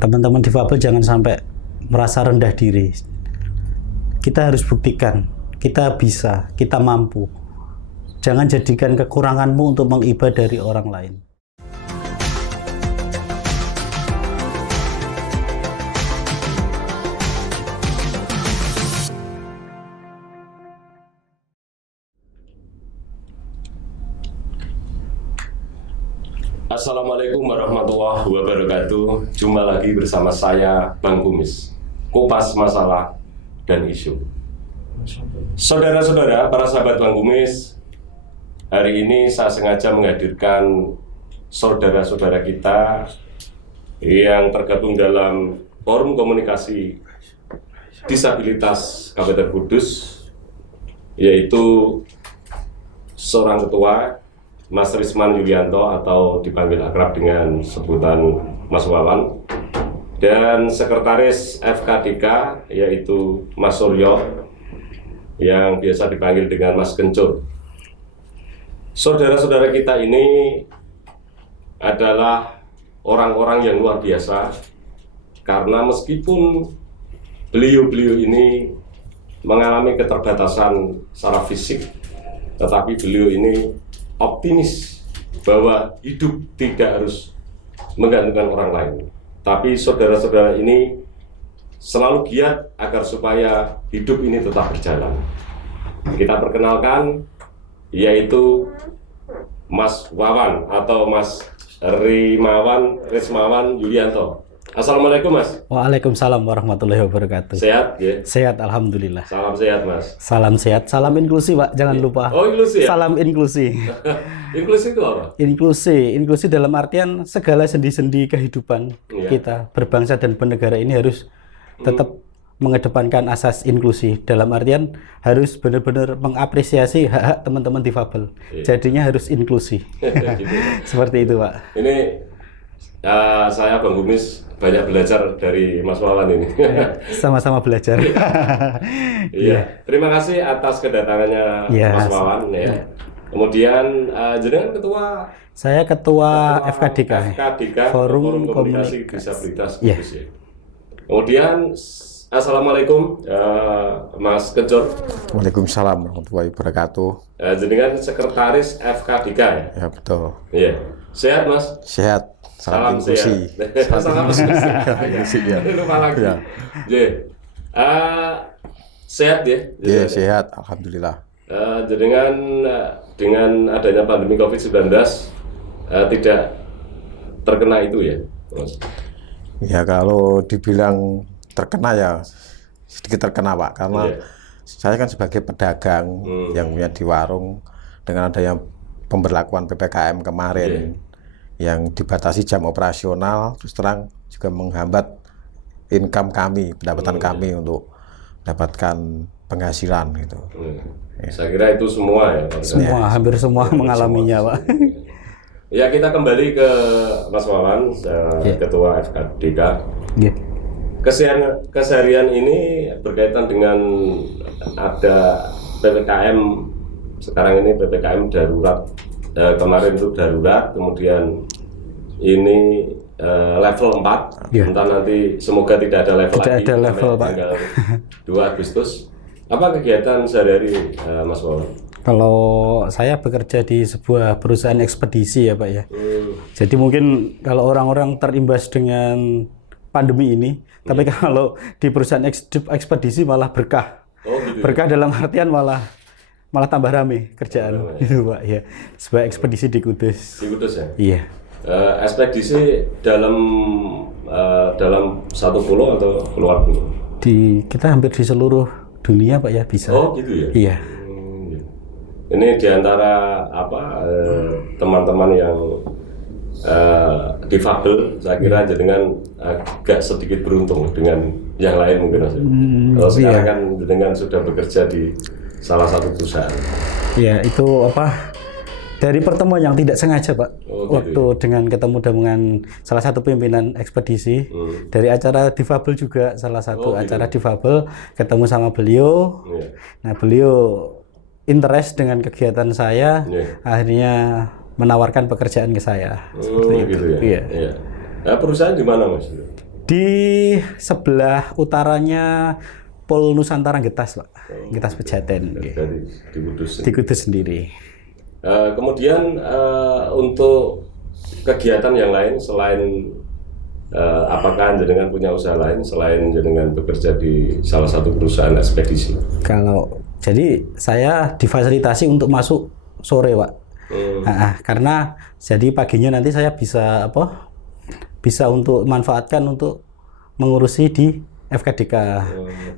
Teman-teman difabel jangan sampai merasa rendah diri. Kita harus buktikan, kita bisa, kita mampu. Jangan jadikan kekuranganmu untuk mengiba dari orang lain. Assalamualaikum warahmatullahi wabarakatuh. Jumpa lagi bersama saya, Bang Kumis. Kupas masalah dan isu. Saudara-saudara, para sahabat Bang Kumis, hari ini saya sengaja menghadirkan saudara-saudara kita yang tergabung dalam Forum Komunikasi Disabilitas Kabupaten Kudus, yaitu seorang ketua, Mas Risman Yulianto atau dipanggil akrab dengan sebutan Mas Wawan, dan sekretaris FKDK yaitu Mas Suryo yang biasa dipanggil dengan Mas Kencur. Saudara-saudara kita ini adalah orang-orang yang luar biasa karena meskipun beliau-beliau ini mengalami keterbatasan secara fisik, tetapi beliau ini optimis bahwa hidup tidak harus menggantungkan orang lain. Tapi saudara-saudara ini selalu giat agar supaya hidup ini tetap berjalan. Kita perkenalkan, yaitu Mas Wawan atau Mas Rismawan Yulianto. Assalamualaikum Mas. Waalaikumsalam warahmatullahi wabarakatuh. Sehat ya? Sehat, alhamdulillah. Salam sehat Mas. Salam sehat, salam inklusi Pak, jangan lupa. Oh inklusi ya? Salam inklusi. Inklusi itu apa? Inklusi dalam artian segala sendi-sendi kehidupan kita berbangsa dan bernegara ini harus tetap mengedepankan asas inklusi. Dalam artian harus benar-benar mengapresiasi hak-hak teman-teman difabel. Jadinya harus inklusi. Gitu. Seperti itu Pak. Ini saya Bang Kumis banyak belajar dari Mas Wawan ini. Sama-sama belajar. Iya. Terima kasih atas kedatangannya Mas Wawan ya. Kemudian jenengan ketua. Saya ketua FKDK. Forum Komunikasi Disabilitas Kudus ya. Kemudian Assalamualaikum Mas Kencur. Waalaikumsalam warahmatullahi wabarakatuh. Jenengan sekretaris FKDK ya? Ya betul. Iya. Sehat Mas? Sehat. Salam inklusi. Salam inklusi. Ya. Lupa lagi. Ya. Sehat ya? Iya sehat, alhamdulillah. Dengan adanya pandemi COVID-19 tidak terkena itu ya, Mas? Ya kalau dibilang terkena ya sedikit terkena Pak, karena saya kan sebagai pedagang yang punya di warung, dengan adanya pemberlakuan PPKM kemarin yang dibatasi jam operasional, terus terang juga menghambat income kami, pendapatan kami untuk mendapatkan penghasilan gitu. Saya kira itu semua ya Pak. Hampir semua mengalaminya Pak. Ya kita kembali ke Mas Wawan, Ketua FKDK. Keseharian ini berkaitan dengan ada PPKM, sekarang ini PPKM darurat. Kemarin itu darurat, kemudian ini level 4, entah nanti semoga tidak ada level lagi tanggal 2 Agustus. Apa kegiatan sehari-hari Mas Wawan? Kalau saya bekerja di sebuah perusahaan ekspedisi ya Pak ya. Jadi mungkin kalau orang-orang terimbas dengan pandemi ini, tapi kalau di perusahaan ekspedisi malah berkah. Gitu. Berkah dalam artian malah tambah rame kerjaan gitu Pak ya. Sebuah ekspedisi di Kudus. Di Kudus ya? Iya. Ekspedisi dalam satu pulau atau keluar pulau? Kita hampir di seluruh dunia Pak ya bisa. Oh gitu ya? Iya. Ini diantara teman-teman yang difabel, saya kira dengan agak sedikit beruntung dengan yang lain mungkin Mas. Kalau sekarang kan dengan sudah bekerja di salah satu perusahaan. Iya, itu dari pertemuan yang tidak sengaja Pak. Waktu dengan ketemu dengan salah satu pimpinan ekspedisi dari acara difabel juga, salah satu acara difabel, ketemu sama beliau. Nah beliau interest dengan kegiatan saya, akhirnya menawarkan pekerjaan ke saya. Seperti itu. Gitu ya? Iya. Nah, perusahaan di mana Mas? Di sebelah utaranya Pol Nusantara Getas, Pak. Getas Pejaten. Dari di Kudus. Di Kudus sendiri. Kemudian untuk kegiatan yang lain selain apakah jenengan punya usaha lain selain jenengan bekerja di salah satu perusahaan ekspedisi? Jadi saya difasilitasi untuk masuk sore, Pak. Karena jadi paginya nanti saya bisa untuk manfaatkan untuk mengurusi di FKDK.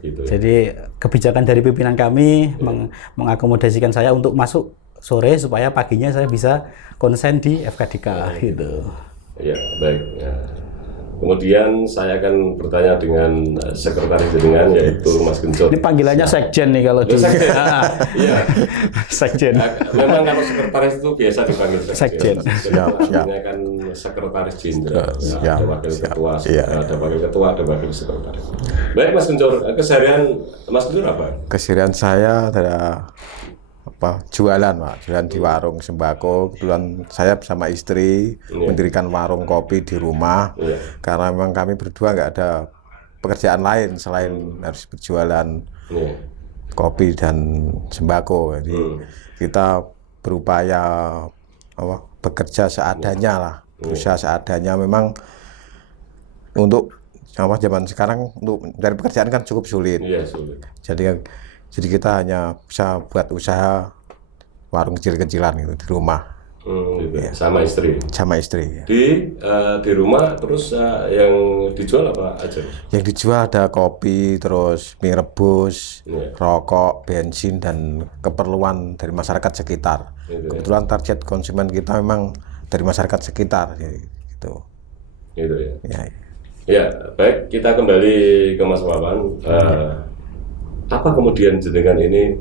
Gitu ya. Jadi kebijakan dari pimpinan kami mengakomodasikan saya untuk masuk sore supaya paginya saya bisa konsen di FKDK gitu. Ya, baik. Ya. Kemudian saya akan bertanya dengan sekretaris jenengan yaitu Mas Gencot. Ini panggilannya sekjen nih kalau di Iya. sekjen. Memang kalau sekretaris itu biasa dipanggil sekjen. Siap. Artinya kan sekretaris jenderal. Siap. Ada wakil ketua, Iya. ada wakil ketua, ada wakil sekretaris. Baik Mas Gencot, keseharian Mas Gencot apa? Keseharian saya adalah jualan, Pak. Jualan di warung sembako. Kebetulan saya bersama istri mendirikan warung kopi di rumah. Karena memang kami berdua nggak ada pekerjaan lain selain harus berjualan kopi dan sembako. Jadi kita berupaya bekerja seadanya lah, berusaha seadanya. Memang untuk zaman sekarang untuk mencari pekerjaan kan cukup sulit. Iya, sulit. Jadi kita hanya bisa buat usaha warung kecil-kecilan gitu di rumah. Gitu. Sama istri. Sama istri. Di rumah terus yang dijual apa aja? Yang dijual ada kopi, terus mie rebus, rokok, bensin dan keperluan dari masyarakat sekitar. Kebetulan target konsumen kita memang dari masyarakat sekitar, gitu. Gitu ya. Ya, baik. Kita kembali ke Mas Wawan. Apa kemudian jenengan ini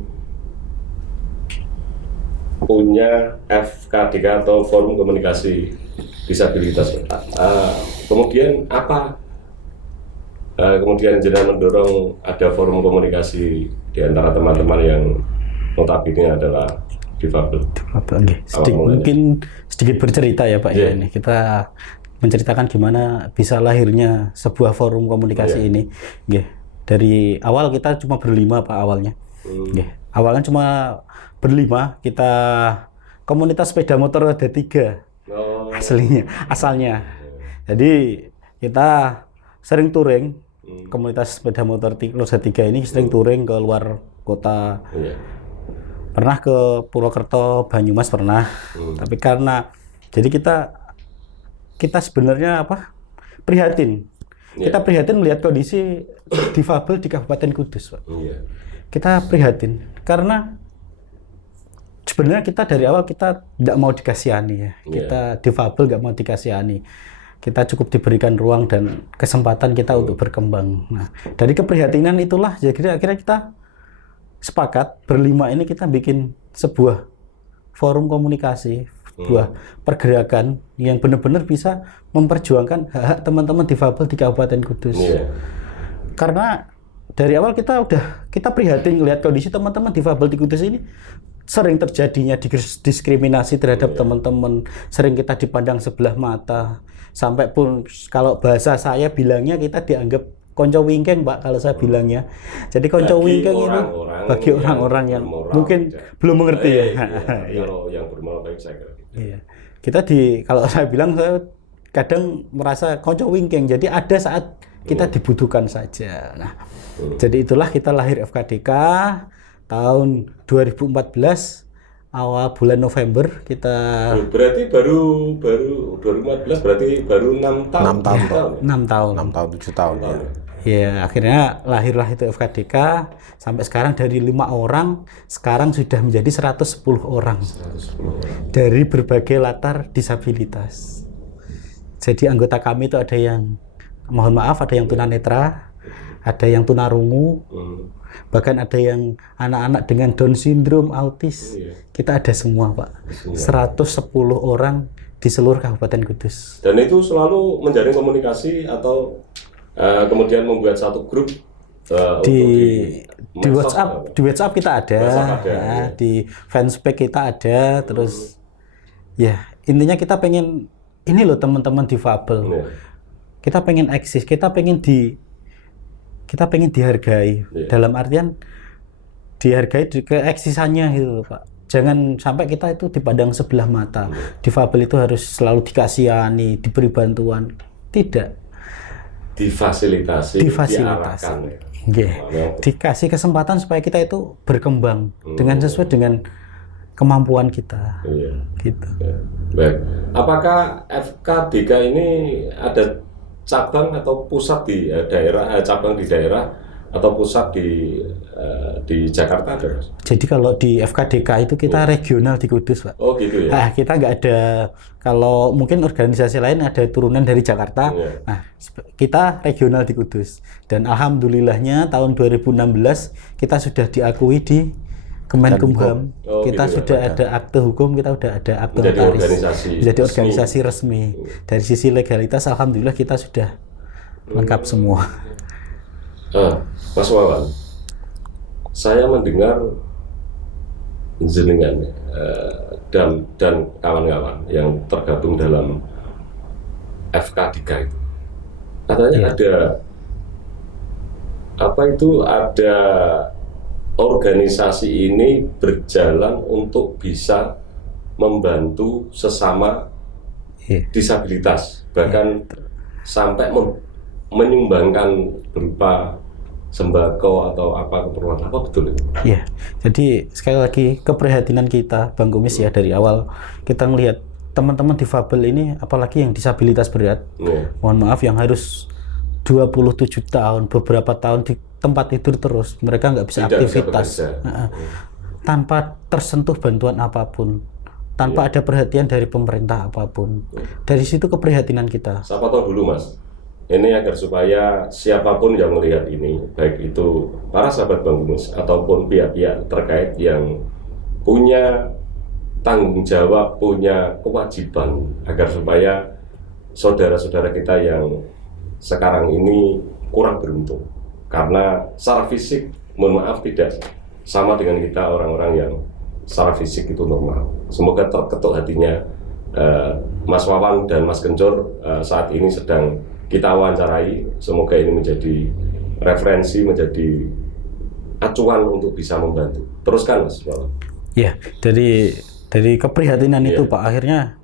punya FKDK atau Forum Komunikasi Disabilitas? Kemudian apa? Kemudian jenengan mendorong ada forum komunikasi di antara teman-teman yang notabene adalah difabel. Mungkin sedikit bercerita ya Pak ya ini. Kita menceritakan gimana bisa lahirnya sebuah forum komunikasi ini. Dari awal kita cuma berlima Pak awalnya. Awalnya cuma berlima, kita komunitas sepeda motor ada 3 asalnya. Jadi kita sering touring, komunitas sepeda motor Roda 3 ini sering touring ke luar kota. Pernah ke Purwokerto, Banyumas pernah. Tapi karena jadi kita sebenarnya prihatin. Kita prihatin melihat kondisi difabel di Kabupaten Kudus, Pak. Kita prihatin karena sebenarnya kita dari awal kita tidak mau dikasihani ya. Kita difabel nggak mau dikasihani. Kita cukup diberikan ruang dan kesempatan kita untuk berkembang. Nah, dari keprihatinan itulah jadi akhirnya kita sepakat berlima ini kita bikin sebuah forum komunikasi, sebuah pergerakan yang benar-benar bisa memperjuangkan hak-hak teman-teman difabel di Kabupaten Kudus. Karena dari awal kita prihatin melihat kondisi teman-teman difabel di Kudus ini sering terjadinya diskriminasi terhadap teman-teman, sering kita dipandang sebelah mata, sampai pun kalau bahasa saya bilangnya kita dianggap konco wingkeng Pak kalau saya bilangnya. Jadi konco wingkeng itu bagi orang-orang yang mungkin belum mengerti ya. Kalau yang bermoral baik saya kira. Kita kalau saya bilang saya kadang merasa konco wingkeng. Jadi ada saat kita dibutuhkan saja. Nah, jadi itulah kita lahir FKDK tahun 2014 awal bulan November kita. Berarti baru 2014 berarti baru 6 tahun. 6 tahun 7 tahun ya. Ya, akhirnya lahirlah itu FKDK sampai sekarang dari 5 orang sekarang sudah menjadi 110 orang. Dari berbagai latar disabilitas. Jadi anggota kami itu ada yang mohon maaf ada yang tunanetra, ada yang tunarungu, bahkan ada yang anak-anak dengan Down syndrome, autis. Kita ada semua Pak. 110 orang di seluruh Kabupaten Kudus. Dan itu selalu menjalin komunikasi atau kemudian membuat satu grup di WhatsApp kita ada, di fanspage kita ada, terus ya intinya kita pengen ini loh teman-teman difabel. kita pengen eksis, kita pengen dihargai. Dalam artian dihargai keeksisannya gitu Pak. Jangan sampai kita itu dipandang sebelah mata. Difabel itu harus selalu dikasihani, diberi bantuan. Tidak. Difasilitasi. Diarahkan. Dikasih kesempatan supaya kita itu berkembang dengan sesuai dengan kemampuan kita. Gitu. Baik. Apakah FKDK ini ada cabang atau pusat di daerah, cabang di daerah atau pusat di Jakarta ada? Jadi kalau di FKDK itu kita regional di Kudus, Pak. Oh gitu ya. Nah, kita nggak ada, kalau mungkin organisasi lain ada turunan dari Jakarta. Nah, kita regional di Kudus. Dan alhamdulillahnya tahun 2016 kita sudah diakui di Kemenkumham. Kita gitu sudah ada akte hukum, kita sudah ada akte notaris. Jadi organisasi resmi. Dari sisi legalitas alhamdulillah kita sudah lengkap semua. Mas Wawan, saya mendengar jenengan dan kawan-kawan yang tergabung dalam FKDK itu, katanya ada apa itu, ada organisasi ini berjalan untuk bisa membantu sesama disabilitas, bahkan sampai menyumbangkan berupa sembako atau apa keperluan apa, betul itu? Iya, jadi sekali lagi keprihatinan kita Bang Kumis ya, dari awal kita melihat teman-teman difabel ini, apalagi yang disabilitas berat, mohon maaf, yang harus 27 tahun, beberapa tahun di tempat tidur terus, mereka nggak bisa aktivitas tanpa tersentuh bantuan apapun, tanpa ada perhatian dari pemerintah apapun. Dari situ keprihatinan kita. Siapa tahu dulu Mas, ini agar supaya siapapun yang melihat ini, baik itu para sahabat Bang Kumis ataupun pihak-pihak terkait yang punya tanggung jawab, punya kewajiban, agar supaya saudara-saudara kita yang sekarang ini kurang beruntung karena secara fisik, mohon maaf, tidak sama dengan kita orang-orang yang secara fisik itu normal. Semoga terketuk hatinya Mas Wawan dan Mas Kencur saat ini sedang kita wawancarai. Semoga ini menjadi referensi, menjadi acuan untuk bisa membantu. Teruskan Mas Wawan. Ya, dari keprihatinan itu Pak, akhirnya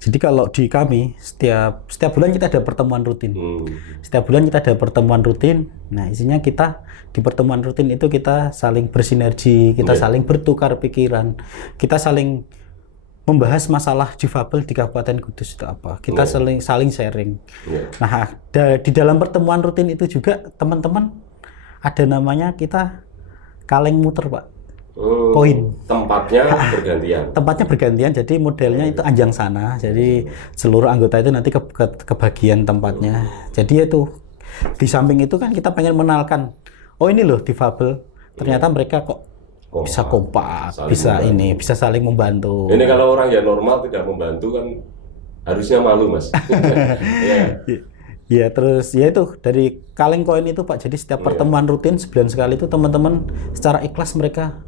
jadi kalau di kami setiap bulan kita ada pertemuan rutin. Setiap bulan kita ada pertemuan rutin. Nah, isinya kita di pertemuan rutin itu kita saling bersinergi, kita saling bertukar pikiran, kita saling membahas masalah difabel di Kabupaten Kudus itu apa. Kita saling sharing. Nah, di dalam pertemuan rutin itu juga teman-teman ada namanya kita kaleng muter, Pak. Koin. Tempatnya bergantian. Tempatnya bergantian, jadi modelnya itu anjang sana. Jadi seluruh anggota itu nanti kebagian tempatnya. Jadi itu di samping itu kan kita pengen mengenalkan, oh ini loh difabel. Ternyata mereka kok bisa kompak, bisa membantu. Bisa saling membantu. Ini kalau orang yang normal tidak membantu kan harusnya malu, Mas. Ya, terus ya itu dari kaleng koin itu Pak. Jadi setiap pertemuan rutin sebulan sekali itu teman-teman secara ikhlas mereka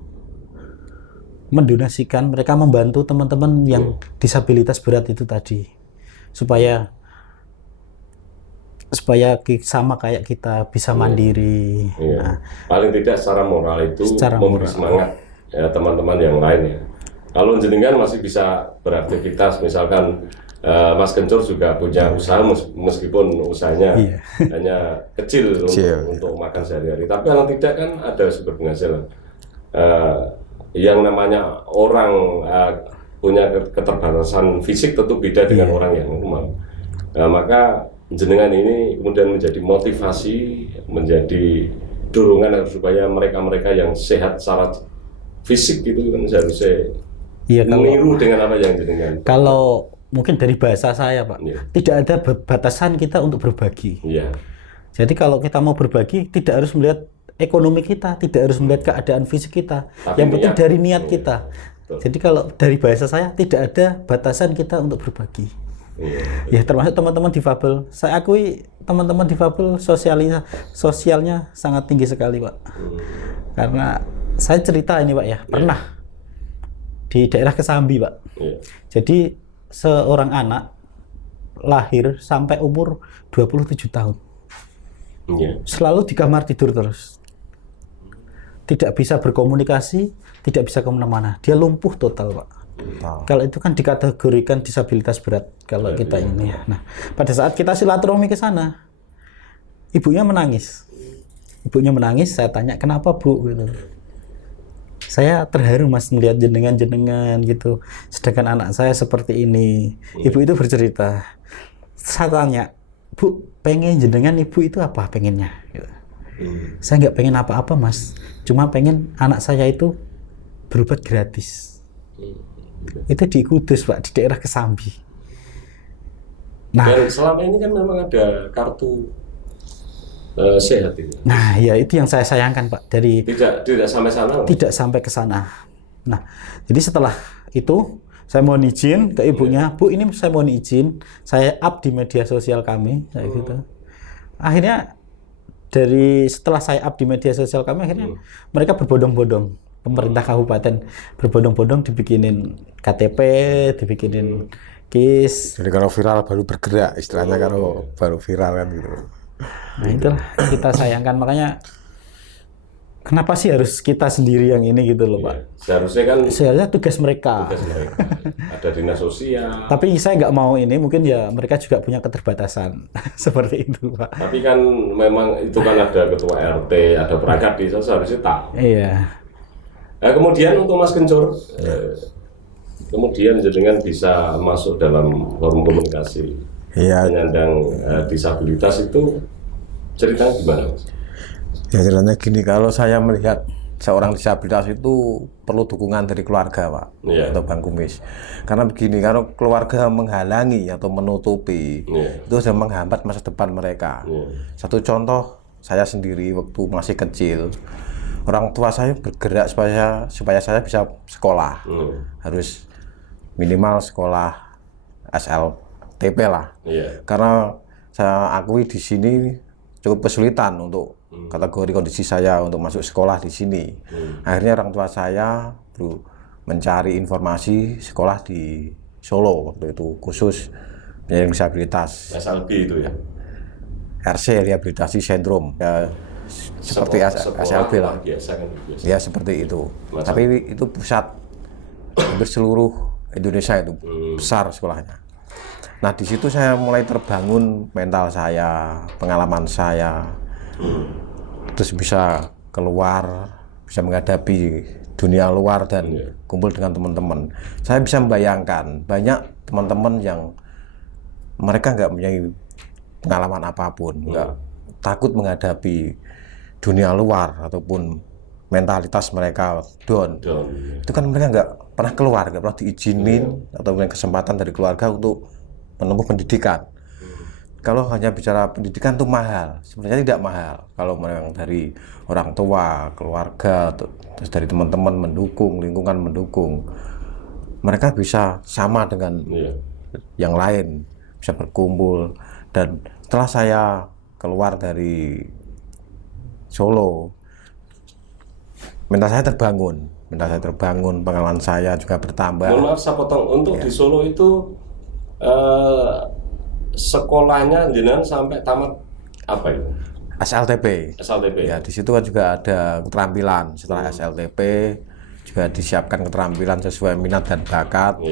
mendonasikan, mereka membantu teman-teman yang disabilitas berat itu tadi, supaya sama kayak kita bisa mandiri. Nah, paling tidak secara moral itu memberi semangat ya teman-teman yang lain ya. Kalau jenengan masih bisa beraktivitas, misalkan Mas Kencur juga punya usaha meskipun usahanya hanya kecil untuk makan sehari-hari, tapi kalau tidak kan ada sumber penghasilan. Yang namanya orang punya keterbatasan fisik tentu beda dengan orang yang normal. Maka jenengan ini kemudian menjadi motivasi, menjadi dorongan supaya mereka-mereka yang sehat secara fisik itu kan seharusnya meniru dengan apa yang jenengan. Kalau mungkin dari bahasa saya Pak, tidak ada batasan kita untuk berbagi. Jadi kalau kita mau berbagi tidak harus melihat ekonomi kita, tidak harus melihat keadaan fisik kita. Tapi yang penting dari niat kita. Jadi kalau dari bahasa saya tidak ada batasan kita untuk berbagi. Ya termasuk teman-teman difabel. Saya akui teman-teman difabel sosialnya sangat tinggi sekali Pak. Karena saya cerita ini Pak ya, pernah di daerah Kesambi Pak. Jadi seorang anak lahir sampai umur 27 tahun. Selalu di kamar tidur terus. Tidak bisa berkomunikasi, tidak bisa kemana-mana. Dia lumpuh total, Pak. Kalau itu kan dikategorikan disabilitas berat kalau kita ini. Nah, pada saat kita silaturahmi ke sana, ibunya menangis. Saya tanya, kenapa Bu? Gitu. Saya terharu Mas melihat jenengan gitu. Sedangkan anak saya seperti ini. Ibu itu bercerita. Saya tanya, Bu, pengen jenengan ibu itu apa pengennya? Gitu. Saya nggak pengen apa-apa Mas. Cuma pengen anak saya itu berobat gratis. Itu di Kudus Pak, di daerah Kesambi. Nah, dan selama ini kan memang ada kartu sehat itu. Nah, ya itu yang saya sayangkan Pak. Dari tidak sampai sana. Tidak sampai ke sana. Nah, jadi setelah itu saya mohon izin ke ibunya, Bu, ini saya mohon izin, saya up di media sosial kami, kayak gitu. Akhirnya setelah saya up di media sosial kami, akhirnya mereka berbondong-bondong, pemerintah kabupaten berbondong-bondong dibikinin KTP, dibikinin KIS. Jadi kalau viral baru bergerak, istilahnya kalau baru viral kan gitu. Nah itulah kita sayangkan, makanya kenapa sih harus kita sendiri yang ini gitu loh Pak? Seharusnya tugas mereka. Ada dinas sosial. Tapi saya nggak mau ini, mungkin ya mereka juga punya keterbatasan seperti itu Pak. Tapi kan memang itu kan ada ketua RT, ada perangkat desa, seharusnya tahu. Iya. Nah, kemudian untuk Mas Kencur, kemudian jenengan bisa masuk dalam forum komunikasi penyandang disabilitas itu ceritanya gimana Mas? Ya ceritanya gini, kalau saya melihat seorang disabilitas itu perlu dukungan dari keluarga Pak, atau Bang Kumis. Karena begini, kalau keluarga menghalangi atau menutupi, itu sudah menghambat masa depan mereka. Satu contoh, saya sendiri waktu masih kecil, orang tua saya bergerak supaya saya bisa sekolah, harus minimal sekolah SLTP lah. Karena saya akui di sini cukup kesulitan untuk kategori kondisi saya untuk masuk sekolah di sini. Akhirnya orang tua saya mencari informasi sekolah di Solo waktu itu, khusus penyandang disabilitas. SLB itu ya? RC, Rehabilitasi Sentrum. Ya, seperti SLB lah. Ya seperti itu. Tapi itu pusat hampir seluruh Indonesia, itu besar sekolahnya. Nah di situ saya mulai terbangun mental saya, pengalaman saya, terus bisa keluar, bisa menghadapi dunia luar dan kumpul dengan teman-teman. Saya bisa membayangkan banyak teman-teman yang mereka nggak punya pengalaman apapun, nggak takut menghadapi dunia luar ataupun mentalitas mereka down. Itu kan mereka nggak pernah keluar, nggak pernah diizinin atau punya kesempatan dari keluarga untuk menempuh pendidikan. Kalau hanya bicara pendidikan itu mahal, sebenarnya tidak mahal. Kalau memang dari orang tua, keluarga, terus dari teman-teman mendukung, lingkungan mendukung, mereka bisa sama dengan yang lain, bisa berkumpul. Dan setelah saya keluar dari Solo, mental saya terbangun, pengalaman saya juga bertambah. Mohon maaf saya potong, untuk di Solo itu sekolahnya jenengan sampai tamat apa itu? SLTP. Ya, di situ kan juga ada keterampilan. Setelah SLTP juga disiapkan keterampilan sesuai minat dan bakat.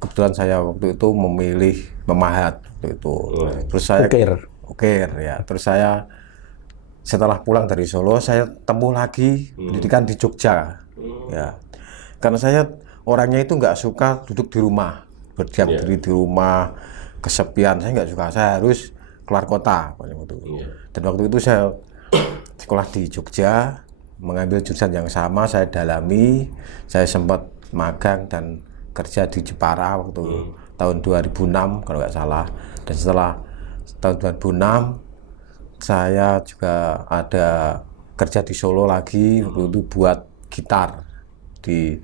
Kebetulan saya waktu itu memilih memahat waktu itu. Terus saya ukir ya. Terus saya setelah pulang dari Solo, saya tempuh lagi pendidikan di Jogja. Ya. Karena saya orangnya itu nggak suka duduk di rumah, berdiam diri di rumah, kesepian. Saya nggak suka, saya harus keluar kota. Dan waktu itu saya sekolah di Jogja, mengambil jurusan yang sama, saya dalami, saya sempat magang dan kerja di Jepara waktu tahun 2006 kalau nggak salah. Dan setelah tahun 2006 saya juga ada kerja di Solo lagi, waktu itu buat gitar di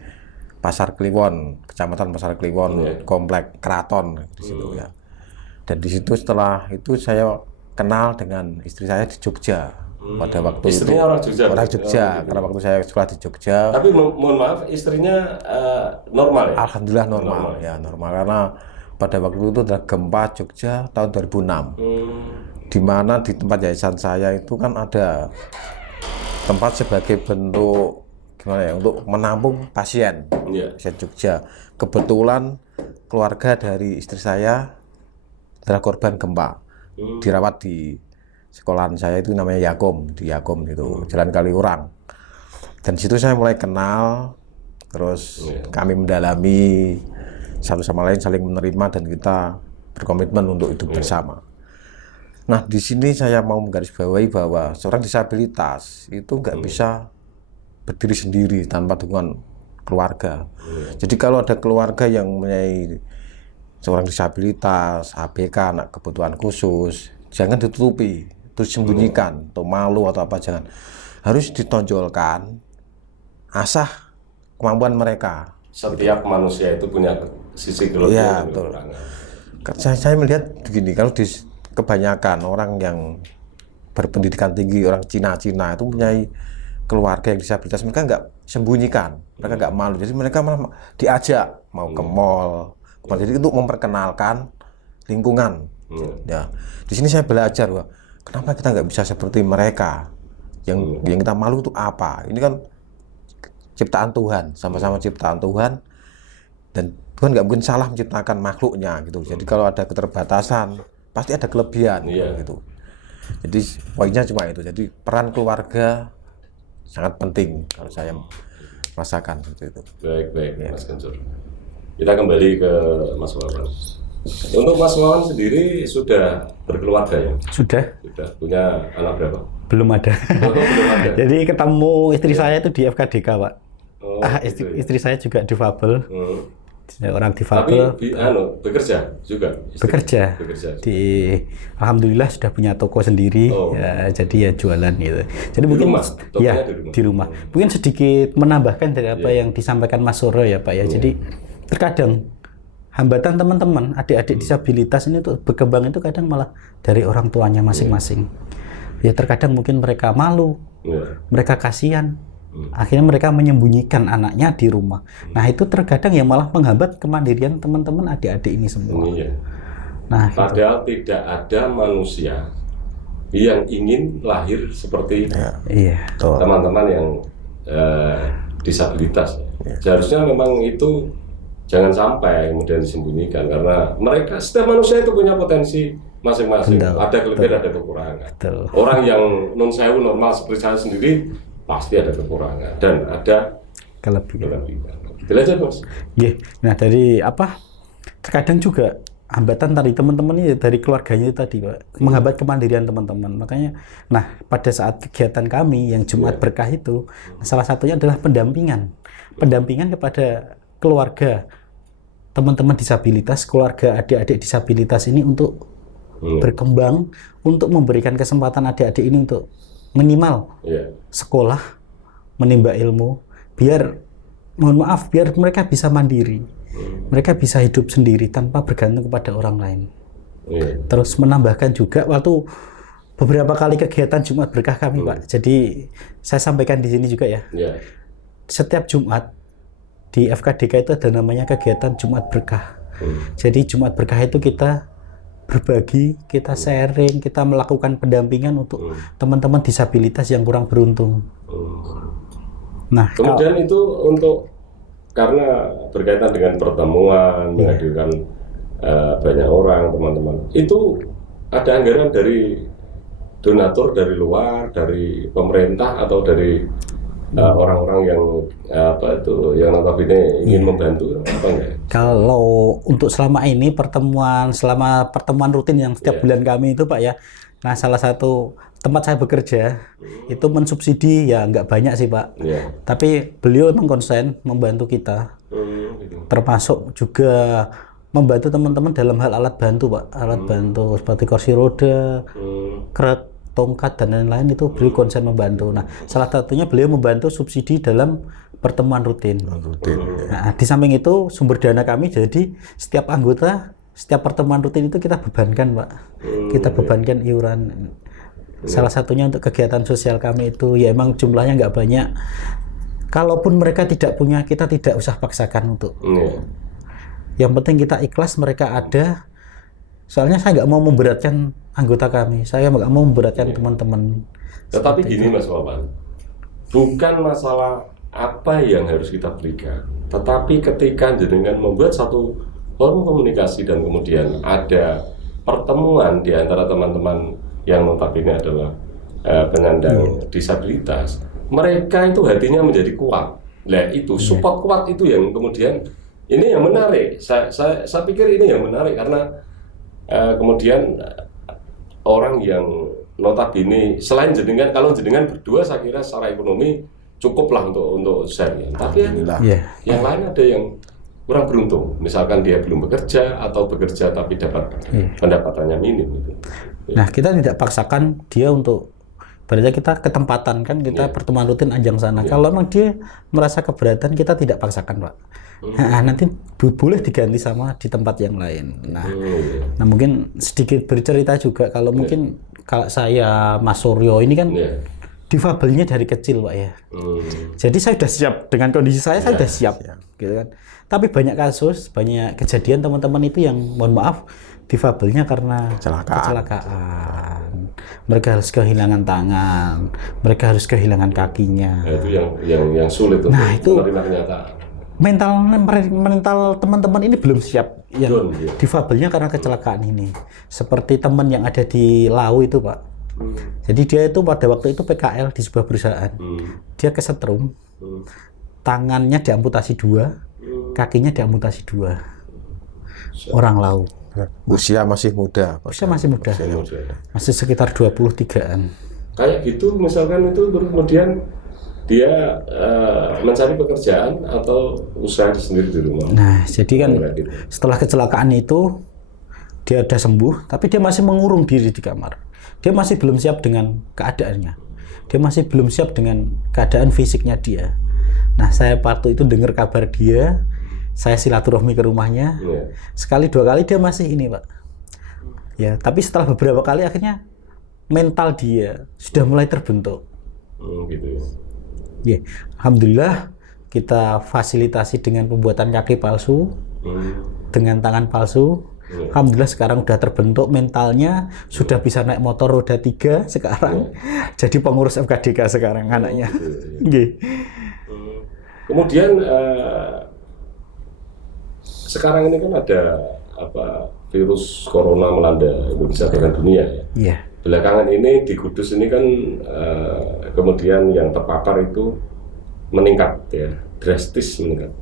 Pasar Kliwon, Kecamatan Pasar Kliwon, Komplek Keraton di situ ya. Dan di situ setelah itu saya kenal dengan istri saya di Jogja. Pada waktu istrinya itu orang Jogja, karena waktu saya sekolah di Jogja. Tapi mohon maaf, istrinya normal ya? Alhamdulillah normal ya, normal karena pada waktu itu adalah gempa Jogja tahun 2006. Di mana di tempat yayasan saya itu kan ada tempat sebagai bentuk gimana ya, untuk menampung pasien, pasien Jogja. Kebetulan keluarga dari istri saya adalah korban gempa, dirawat di sekolahan saya itu namanya Yakom, di Yakom itu Jalan Kaliurang. Dan situ saya mulai kenal, terus kami mendalami satu sama lain, saling menerima, dan kita berkomitmen untuk hidup bersama. Nah, di sini saya mau menggarisbawahi bahwa seorang disabilitas itu nggak bisa berdiri sendiri tanpa dukungan keluarga. Jadi kalau ada keluarga yang mempunyai seorang disabilitas, ABK, anak kebutuhan khusus, jangan ditutupi, terus sembunyikan, atau malu atau apa, jangan. Harus ditonjolkan, asah kemampuan mereka. Setiap manusia itu punya sisi kelebihan. Iya, betul. Saya melihat begini, kalau di kebanyakan orang yang berpendidikan tinggi, orang Cina-Cina itu mempunyai keluarga yang disabilitas, mereka nggak sembunyikan, mereka nggak malu, jadi mereka malah diajak mau ke mall, jadi untuk memperkenalkan lingkungan. Ya, di sini saya belajar, wah, kenapa kita nggak bisa seperti mereka, yang kita malu itu apa? Ini kan ciptaan Tuhan, sama-sama ciptaan Tuhan, dan Tuhan nggak mungkin salah menciptakan makhluknya gitu. Jadi kalau ada keterbatasan, pasti ada kelebihan gitu. Jadi poinnya cuma itu. Jadi peran keluarga sangat penting kalau saya rasakan seperti itu. Baik, Mas Gencur. Kita kembali ke Mas Wawan. Untuk Mas Wawan sendiri sudah berkeluarga ya? Sudah. Sudah. Punya anak berapa? Belum ada. Belum ada. Jadi ketemu istri saya itu di FKDK, Pak. Gitu ya. Istri saya juga difabel. Orang difabel. Tapi bekerja juga. Bekerja. Alhamdulillah sudah punya toko sendiri. Ya, jadi ya jualan gitu. Jadi di mungkin rumah? ya di rumah. Mungkin sedikit menambahkan dari apa yang disampaikan Mas Soro ya, Pak ya. Jadi terkadang hambatan teman-teman adik-adik disabilitas ini tuh berkembang itu kadang malah dari orang tuanya masing-masing. Ya terkadang mungkin mereka malu, mereka kasihan. Akhirnya mereka menyembunyikan anaknya di rumah. Nah itu terkadang yang malah menghambat kemandirian teman-teman adik-adik ini semua. Nah, padahal tidak ada manusia yang ingin lahir seperti teman-teman yang disabilitas. Seharusnya memang itu jangan sampai kemudian disembunyikan, karena mereka, setiap manusia itu punya potensi masing-masing. Ada kelebihan, ada kekurangan. Orang yang non sewu normal seperti saya sendiri pasti ada kekurangan dan ada kelebihan. Belajar, Mas. Nah dari apa? Terkadang juga hambatan dari teman-teman ini dari keluarganya itu tadi, Pak, menghambat kemandirian teman-teman. Makanya, nah pada saat kegiatan kami yang Jumat Berkah itu, salah satunya adalah pendampingan kepada keluarga teman-teman disabilitas, keluarga adik-adik disabilitas ini untuk berkembang, untuk memberikan kesempatan adik-adik ini untuk minimal sekolah, menimba ilmu, biar mereka bisa mandiri, mereka bisa hidup sendiri tanpa bergantung kepada orang lain. Terus menambahkan juga waktu beberapa kali kegiatan Jumat Berkah kami, Pak. Jadi saya sampaikan di sini juga ya. Setiap Jumat di FKDK itu ada namanya kegiatan Jumat Berkah. Jadi Jumat Berkah itu kita berbagi, kita sharing, kita melakukan pendampingan untuk teman-teman disabilitas yang kurang beruntung. Nah, kemudian itu untuk, karena berkaitan dengan pertemuan, menghadirkan banyak orang, teman-teman, itu ada anggaran dari donatur dari luar, dari pemerintah, atau dari orang-orang yang yang notabene ingin membantu, apa enggak? Kalau untuk selama ini selama pertemuan rutin yang setiap bulan kami itu, Pak ya. Nah, salah satu tempat saya bekerja itu mensubsidi ya nggak banyak sih, Pak. Tapi beliau memang konsen membantu kita. Termasuk juga membantu teman-teman dalam hal alat bantu, Pak. Alat bantu seperti kursi roda, krek, tongkat, dan lain-lain itu beliau konsen membantu. Nah, salah satunya beliau membantu subsidi dalam pertemuan rutin. Nah, di samping itu sumber dana kami, jadi setiap anggota, setiap pertemuan rutin itu kita bebankan, Pak. Kita bebankan iuran. Salah satunya untuk kegiatan sosial kami itu ya emang jumlahnya nggak banyak. Kalaupun mereka tidak punya, kita tidak usah paksakan untuk Yang penting kita ikhlas mereka ada. Soalnya saya nggak mau memberatkan anggota kami. Saya nggak mau memberatkan teman-teman. Tetapi gini Mas Wawan, bukan masalah apa yang harus kita berikan, tetapi ketika jenengan membuat satu forum komunikasi dan kemudian ada pertemuan di antara teman-teman yang notabene adalah penyandang disabilitas, mereka itu hatinya menjadi kuat. Nah itu support kuat itu yang kemudian ini yang menarik. Saya pikir ini yang menarik karena kemudian orang yang notabene selain jenengan, kalau jenengan berdua saya kira secara ekonomi cukuplah untuk seharian. Tapi yang lain ada yang kurang beruntung. Misalkan dia belum bekerja atau bekerja tapi dapat pendapatannya minim gitu. Nah, kita tidak paksakan dia untuk berarti kita ketempatan kan kita pertemuan rutin Anjang sana. Kalau memang dia merasa keberatan kita tidak paksakan, Pak. Nah, nanti boleh diganti sama di tempat yang lain. Nah, mungkin sedikit bercerita juga kalau mungkin kalau saya Mas Suryo ini kan difabelnya dari kecil, Pak ya. Jadi saya sudah siap dengan kondisi saya sudah siap gitu kan. Tapi banyak kasus, banyak kejadian teman-teman itu yang mohon maaf difabelnya karena kecelakaan. Mereka harus kehilangan tangan, mereka harus kehilangan kakinya. Nah, itu yang sulit untuk menerima kenyataan. Mental teman-teman ini belum siap yang difabelnya karena kecelakaan ini. Seperti teman yang ada di Lau itu, Pak. Jadi dia itu pada waktu itu PKL di sebuah perusahaan. Dia kesetrum, tangannya diamputasi 2, kakinya diamputasi 2. Orang Lau. Usia masih muda. Usia masih muda. Masih sekitar 23-an. Kayak gitu misalkan itu kemudian dia mencari pekerjaan atau usaha sendiri di rumah. Nah, jadi kan setelah kecelakaan itu dia udah sembuh, tapi dia masih mengurung diri di kamar. Dia masih belum siap dengan keadaannya. Dia masih belum siap dengan keadaan fisiknya dia. Nah, saya waktu itu dengar kabar dia, saya silaturahmi ke rumahnya. Sekali 2 kali dia masih ini, Pak. Ya, tapi setelah beberapa kali akhirnya mental dia sudah mulai terbentuk. Gitu ya. Ya, alhamdulillah kita fasilitasi dengan pembuatan kaki palsu, dengan tangan palsu. Alhamdulillah sekarang udah terbentuk mentalnya, sudah bisa naik motor roda 3 sekarang. Jadi pengurus FKDK sekarang anaknya. Kemudian sekarang ini kan ada virus corona melanda Indonesia dan dunia ya. Belakangan ini di Kudus ini kan kemudian yang terpapar itu meningkat ya, drastis meningkat.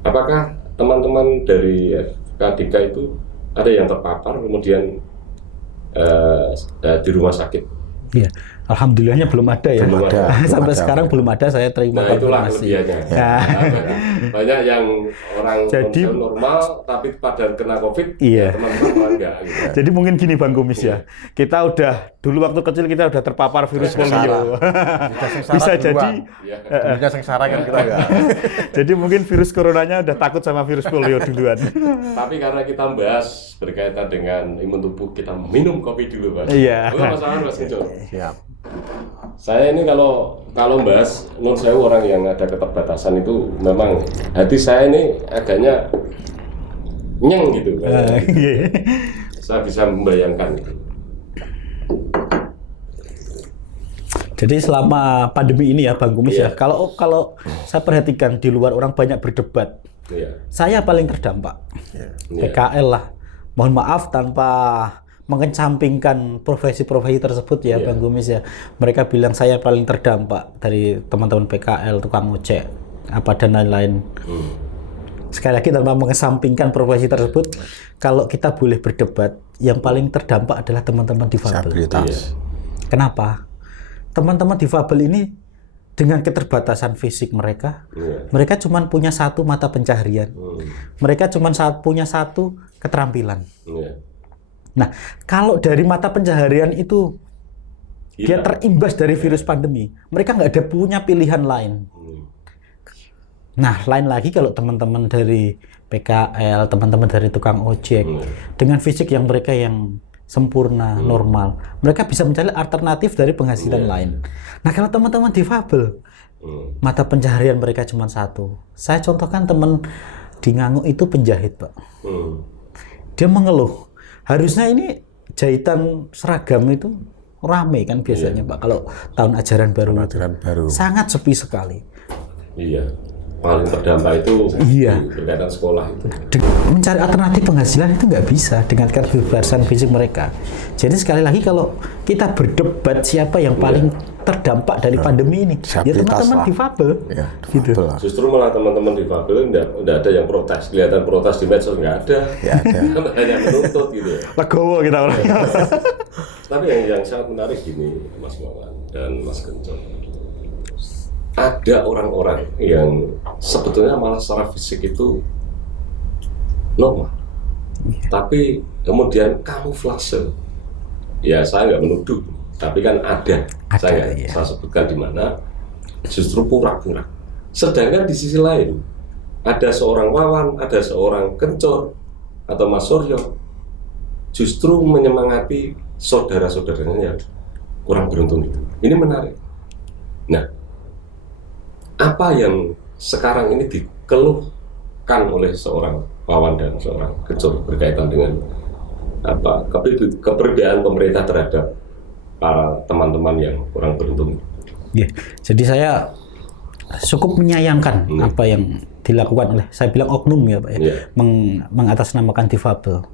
Apakah teman-teman dari FKDK itu ada yang terpapar kemudian di rumah sakit? Iya, alhamdulillahnya belum ada ya. Sampai sekarang belum ada saya terima konfirmasi. Itulah kelebihannya. Banyak yang orang normal tapi pada kena COVID, teman-teman enggak. Gitu. Jadi mungkin gini Bang Kumis ya, kita udah dulu waktu kecil kita udah terpapar virus polio. Bisa jadi dunia sengsara kan kita enggak. Jadi mungkin virus coronanya udah takut sama virus polio duluan. Tapi karena kita bahas berkaitan dengan imun tubuh, kita minum kopi dulu, Mas. Iya. Bukan masalah Mas Kencur. Siap. Saya ini kalau bahas, menurut saya orang yang ada keterbatasan itu memang hati saya ini agaknya nyeng gitu. Saya bisa membayangkan. Jadi selama pandemi ini ya Bang Kumis ya, kalau saya perhatikan di luar orang banyak berdebat, saya paling terdampak. PKL lah, mohon maaf tanpa mengesampingkan profesi-profesi tersebut ya Bang Kumis ya. Mereka bilang saya paling terdampak dari teman-teman PKL, tukang ojek, apa dan lain-lain. Sekali lagi tanpa mengesampingkan profesi tersebut, kalau kita boleh berdebat, yang paling terdampak adalah teman-teman difabel. Kenapa? Teman-teman difabel ini dengan keterbatasan fisik mereka, mereka cuma punya satu mata pencaharian, mereka cuma punya satu keterampilan. Nah, kalau dari mata pencaharian itu dia terimbas dari virus pandemi, mereka nggak ada punya pilihan lain. Nah, lain lagi kalau teman-teman dari PKL, teman-teman dari tukang ojek, dengan fisik yang mereka yang sempurna, normal, mereka bisa mencari alternatif dari penghasilan lain. Nah, kalau teman-teman difabel, mata pencaharian mereka cuma satu. Saya contohkan teman di Nganguk itu penjahit, Pak. Dia mengeluh, harusnya ini jahitan seragam itu rame kan biasanya, Pak. Kalau tahun ajaran baru sangat sepi sekali. Iya, paling terdampak itu berkaitan sekolah itu. Mencari alternatif penghasilan itu nggak bisa dengan keterbatasan fisik mereka. Jadi sekali lagi kalau kita berdebat siapa yang paling terdampak dari pandemi ini, ya teman-teman difabel. Ya, gitu. Justru malah teman-teman difabel nggak ada yang protes, kelihatan protes di medsos nggak ada. Hanya menuntut gitu. Legowo kita orang. Tapi yang sangat menarik gini, Mas Wawan dan Mas Kencor. Ada orang-orang yang sebetulnya malah secara fisik itu normal, tapi kemudian kamuflase. Ya saya nggak menuduh, tapi kan ada saya sebutkan di mana justru pura-pura. Sedangkan di sisi lain ada seorang Wawan, ada seorang Kencor atau Mas Suryo justru menyemangati saudara-saudaranya yang kurang beruntung itu. Ini menarik. Nah, apa yang sekarang ini dikeluhkan oleh seorang Wawan dan seorang Kencor berkaitan dengan apa keperbedaan pemerintah terhadap para teman-teman yang kurang beruntung? Ya, jadi saya cukup menyayangkan apa yang dilakukan oleh, saya bilang oknum ya Pak ya, mengatasnamakan difabel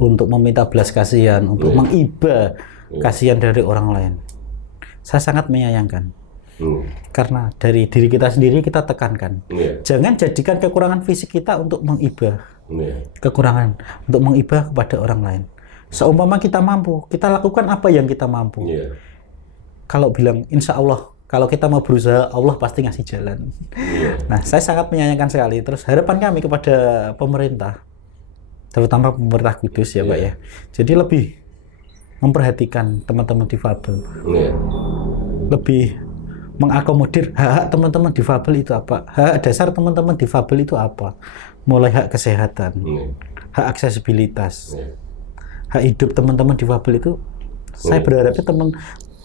untuk meminta belas kasihan, untuk mengiba kasihan dari orang lain. Saya sangat menyayangkan. Karena dari diri kita sendiri kita tekankan, jangan jadikan kekurangan fisik kita untuk mengibah kekurangan, untuk mengibah kepada orang lain. Seumpama kita mampu, kita lakukan apa yang kita mampu. Kalau bilang insya Allah, kalau kita mau berusaha, Allah pasti ngasih jalan. Nah, saya sangat menyayangkan sekali. Terus harapan kami kepada pemerintah, terutama pemerintah Kudus ya Pak ya, jadi lebih memperhatikan teman-teman difabel, lebih mengakomodir hak teman-teman difabel itu apa, hak dasar teman-teman difabel itu apa, mulai hak kesehatan, hak aksesibilitas, hak hidup teman-teman difabel itu. Saya berharapnya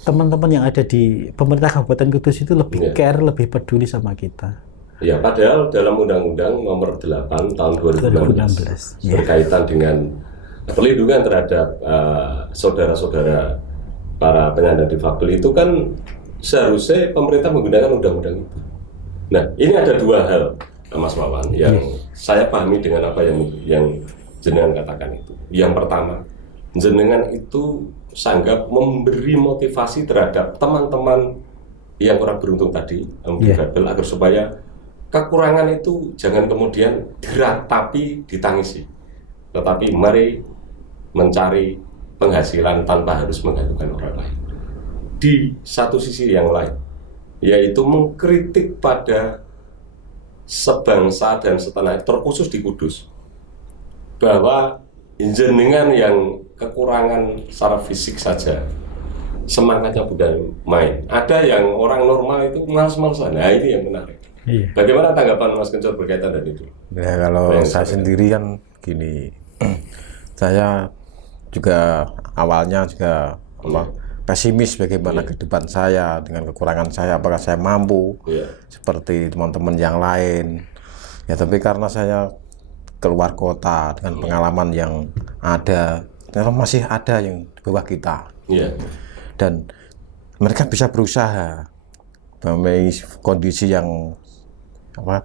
teman-teman yang ada di pemerintah Kabupaten Kudus itu lebih care, lebih peduli sama kita. Ya, padahal dalam Undang-Undang Nomor 8 Tahun 2016 berkaitan dengan perlindungan terhadap saudara-saudara para penyandang difabel itu kan seharusnya pemerintah menggunakan undang-undang itu. Nah, ini ada dua hal, Mas Wawan, yang saya pahami dengan apa yang jenengan katakan itu. Yang pertama, jenengan itu sanggap memberi motivasi terhadap teman-teman yang kurang beruntung tadi, difabel, agar supaya kekurangan itu jangan kemudian diratapi, ditangisi, tetapi mari mencari penghasilan tanpa harus menggantungkan orang lain. Di satu sisi yang lain, yaitu mengkritik pada sebangsa dan setanah, terkhusus di Kudus, bahwa jenengan yang kekurangan secara fisik saja semangatnya bukan main. Ada yang orang normal itu malas-malasan. Nah, ini yang menarik. Bagaimana tanggapan Mas Kencor berkaitan dengan itu? Ya, kalau saya sendiri kan gini, saya juga awalnya juga pesimis bagaimana ke depan saya dengan kekurangan saya, apakah saya mampu seperti teman-teman yang lain. Ya, tapi karena saya keluar kota dengan pengalaman yang ada, ternyata masih ada yang di bawah kita. Dan mereka bisa berusaha dalam kondisi yang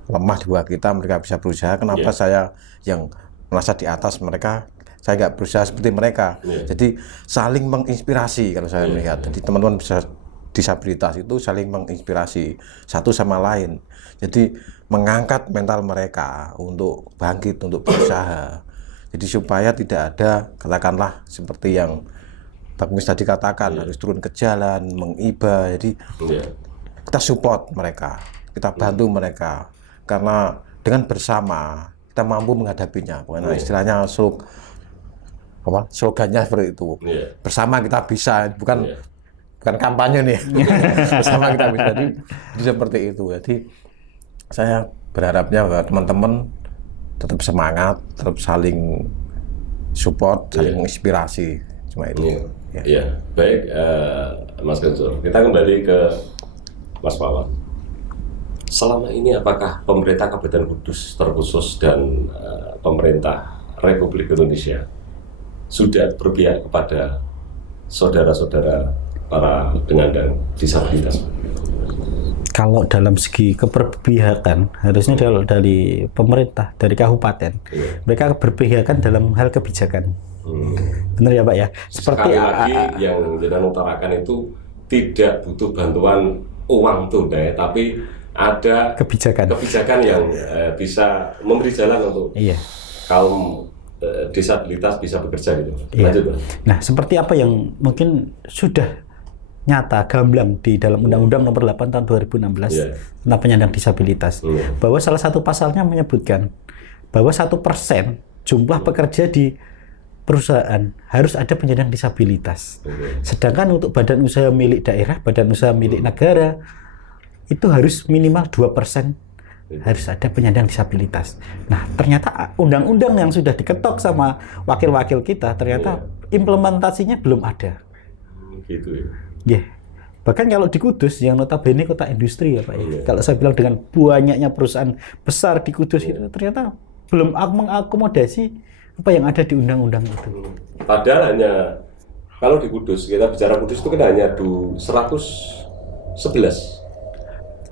lemah di bawah kita, mereka bisa berusaha. Kenapa saya yang merasa di atas mereka, saya nggak berusaha seperti mereka? Jadi saling menginspirasi kalau saya melihat. Jadi teman-teman bisa disabilitas itu saling menginspirasi satu sama lain. Jadi mengangkat mental mereka untuk bangkit, untuk berusaha. Jadi supaya tidak ada, katakanlah seperti yang Pak Mis tadi katakan, harus turun ke jalan, mengibah. Jadi kita support mereka, kita bantu mereka, karena dengan bersama kita mampu menghadapinya. Karena istilahnya slogannya seperti itu. Bersama kita bisa, bukan kampanye nih. Bersama kita bisa. Jadi seperti itu. Jadi saya berharapnya bahwa teman-teman tetap semangat, tetap saling support, saling menginspirasi. Cuma itu. Baik, Mas Kencor. Kita kembali ke Mas Wawan. selama ini apakah pemerintah Kabupaten Kudus terkhusus dan pemerintah Republik Indonesia sudah berpihak kepada saudara-saudara para penyandang disabilitas? Kalau dalam segi keberpihakan, harusnya dari pemerintah, dari kabupaten, mereka berpihakan dalam hal kebijakan. Benar ya Pak ya? Seperti lagi yang jenengan utarakan itu tidak butuh bantuan uang tunai, tapi ada kebijakan yang bisa memberi jalan untuk kaum disabilitas bisa bekerja gitu. Lanjut, nah, seperti apa yang mungkin sudah nyata gamblang di dalam Undang-Undang Nomor 8 Tahun 2016 tentang penyandang disabilitas, bahwa salah satu pasalnya menyebutkan bahwa 1% jumlah pekerja di perusahaan harus ada penyandang disabilitas. Sedangkan untuk badan usaha milik daerah, badan usaha milik negara itu harus minimal 2% harus ada penyandang disabilitas. Nah, ternyata undang-undang yang sudah diketok sama wakil-wakil kita ternyata implementasinya belum ada. Gitu ya. Bahkan kalau di Kudus yang notabene kota industri ya Pak ya. Kalau saya bilang dengan banyaknya perusahaan besar di Kudus itu ternyata belum mengakomodasi apa yang ada di undang-undang itu. Padahal hanya kalau di Kudus, kita bicara Kudus itu kan hanya 111.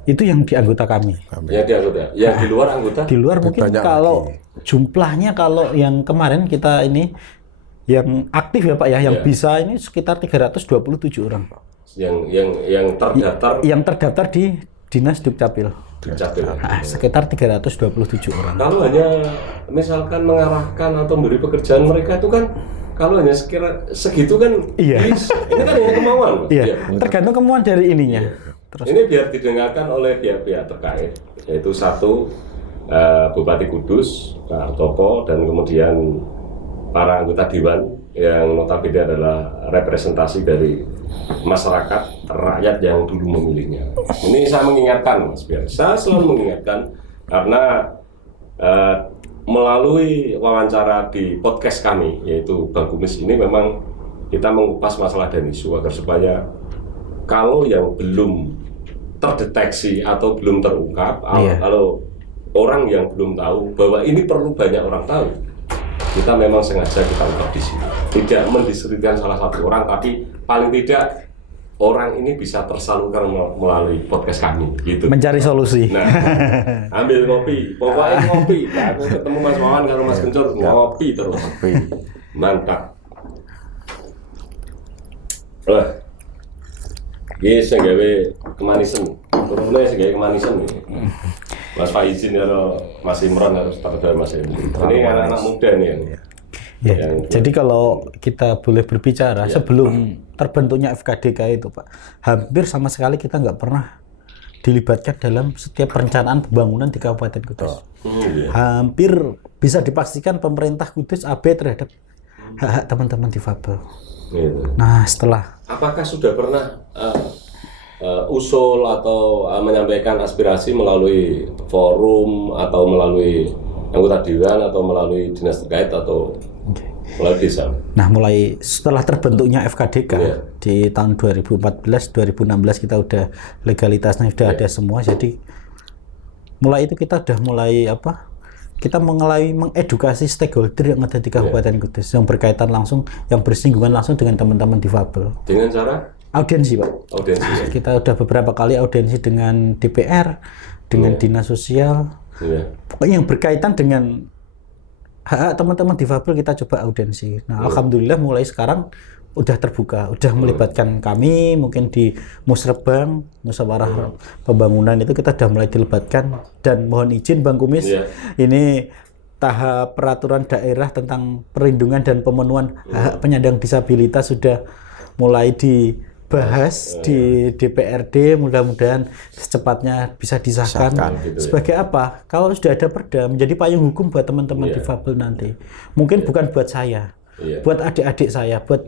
Itu yang di anggota kami. Yang di anggota. Yang di luar anggota? Di luar mungkin kalau jumlahnya kalau yang kemarin kita ini yang aktif ya Pak ya, yang bisa ini sekitar 327 orang Pak. Yang terdaftar? Yang terdaftar di Dinas Dukcapil. Sekitar 327 orang. Kalau hanya misalkan mengarahkan atau memberi pekerjaan mereka itu kan, kalau hanya segitu kan, ini kan hanya kemauan. Tergantung kemauan dari ininya. Terus ini biar didengarkan oleh pihak-pihak terkait, yaitu satu Bupati Kudus, Pak Hartoko, dan kemudian para anggota dewan yang notabene adalah representasi dari masyarakat, rakyat yang dulu memilihnya. Ini saya mengingatkan Mas Biar, saya selalu mengingatkan karena melalui wawancara di podcast kami, yaitu Bang Kumis ini memang kita mengupas masalah dan isu agar supaya kalau yang belum terdeteksi atau belum terungkap, kalau orang yang belum tahu bahwa ini perlu banyak orang tahu, kita memang sengaja kita ungkap di sini. Tidak mendiskreditkan salah satu orang, tapi paling tidak orang ini bisa tersalurkan melalui podcast kami, gitu. Mencari solusi. Nah, ambil ngopi, pokoknya ngopi. Nah, aku ketemu Mas Wawan kalau Mas Gencur ngopi terus. Mantap. Yes, saya gawe kemanisan. Turunnya saya gawe kemanisan nih. Mas Faizin ya, Mas Imron harus terhadap Mas Imron. Ini anak-anak muda nih. Jadi kalau kita boleh berbicara sebelum terbentuknya FKDK itu Pak, hampir sama sekali kita nggak pernah dilibatkan dalam setiap perencanaan pembangunan di Kabupaten Kudus. Hampir bisa dipastikan pemerintah Kudus AB terhadap hak-hak teman-teman difabel. Nah, setelah apakah sudah pernah usul atau menyampaikan aspirasi melalui forum atau melalui anggota dewan atau melalui dinas terkait atau melalui desa? Nah, mulai setelah terbentuknya FKDK di tahun 2014-2016 kita udah legalitasnya sudah ada semua. Jadi mulai itu kita udah mulai kita mulai mengedukasi stakeholder yang ada di Kabupaten Kudus yang berkaitan langsung, yang bersinggungan langsung dengan teman-teman difabel. Dengan cara? Audiensi Pak. Audiensi. Kita udah beberapa kali audiensi dengan DPR, dengan Dinas Sosial. Pokoknya yang berkaitan dengan hak teman-teman difabel kita coba audiensi. Nah, alhamdulillah mulai sekarang udah terbuka, udah melibatkan kami, mungkin di Musrebang, musyawarah pembangunan itu kita udah mulai dilibatkan. Dan mohon izin Bang Kumis, ini tahap peraturan daerah tentang perlindungan dan pemenuhan hak penyandang disabilitas sudah mulai dibahas di DPRD, mudah-mudahan secepatnya bisa disahkan. Sebagai apa? Kalau sudah ada perda menjadi payung hukum buat teman-teman difabel nanti. Mungkin bukan buat saya, buat adik-adik saya, buat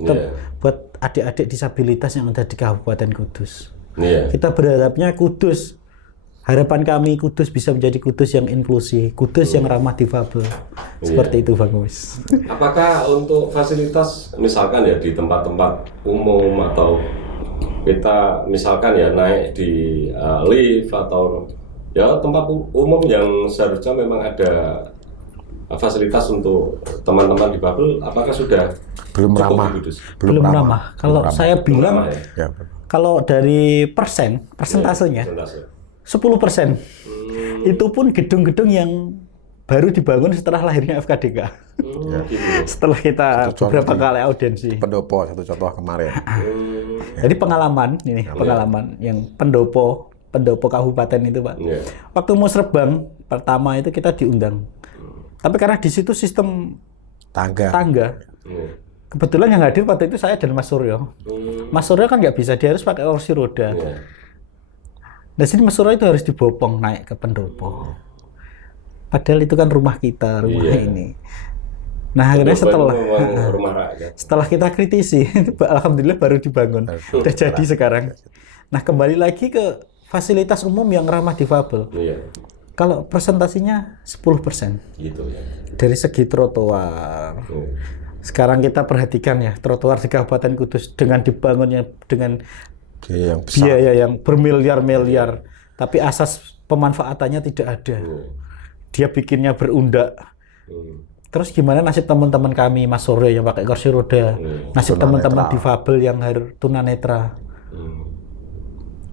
adik-adik disabilitas yang ada di Kabupaten Kudus. Kita berharapnya Kudus, harapan kami Kudus bisa menjadi Kudus yang inklusif, Kudus yang ramah difabel. Seperti itu Bang Kumis. Apakah untuk fasilitas misalkan ya di tempat-tempat umum atau kita misalkan ya naik di lift atau Ya, tempat umum yang seharusnya memang ada fasilitas untuk teman-teman difabel, apakah sudah belum cukup ramah. di Kudus? Belum ramah. Kalau saya bilang, Ramah, ya? Ya. kalau dari persentasenya, Persentase. 10%. Itu pun gedung-gedung yang baru dibangun setelah lahirnya FKDK. Gitu. Setelah kita Satu beberapa contoh kali audiensi. Pendopo satu contoh kemarin. Jadi pengalaman yang pendopo kabupaten itu, Pak. Iya. Waktu musrebang pertama itu kita diundang. Tapi karena di situ sistem Tangga. Iya. kebetulan yang hadir waktu itu saya dan Mas Suryo. Mas Suryo kan nggak bisa, dia harus pakai kursi roda. Iya. Nah sini Mas Suryo itu harus dibopong naik ke pendopo. Padahal itu kan rumah kita, rumah Iya. ini. Nah akhirnya Pendopo itu memang rumah rakyat. setelah kita kritisi, alhamdulillah baru dibangun. Udah jadi sekarang. Nah kembali lagi ke fasilitas umum yang ramah difabel. Iya. Kalau presentasinya 10% Gitu ya. dari segi trotoar. Iya. Sekarang kita perhatikan ya, trotoar di Kabupaten Kudus dengan dibangunnya dengan Biaya yang besar. biaya yang bermiliar-miliar, tapi asas pemanfaatannya tidak ada. Dia bikinnya berundak. Terus gimana nasib teman-teman kami, Mas Suryo yang pakai kursi roda, nasib teman-teman difabel yang harus tunanetra.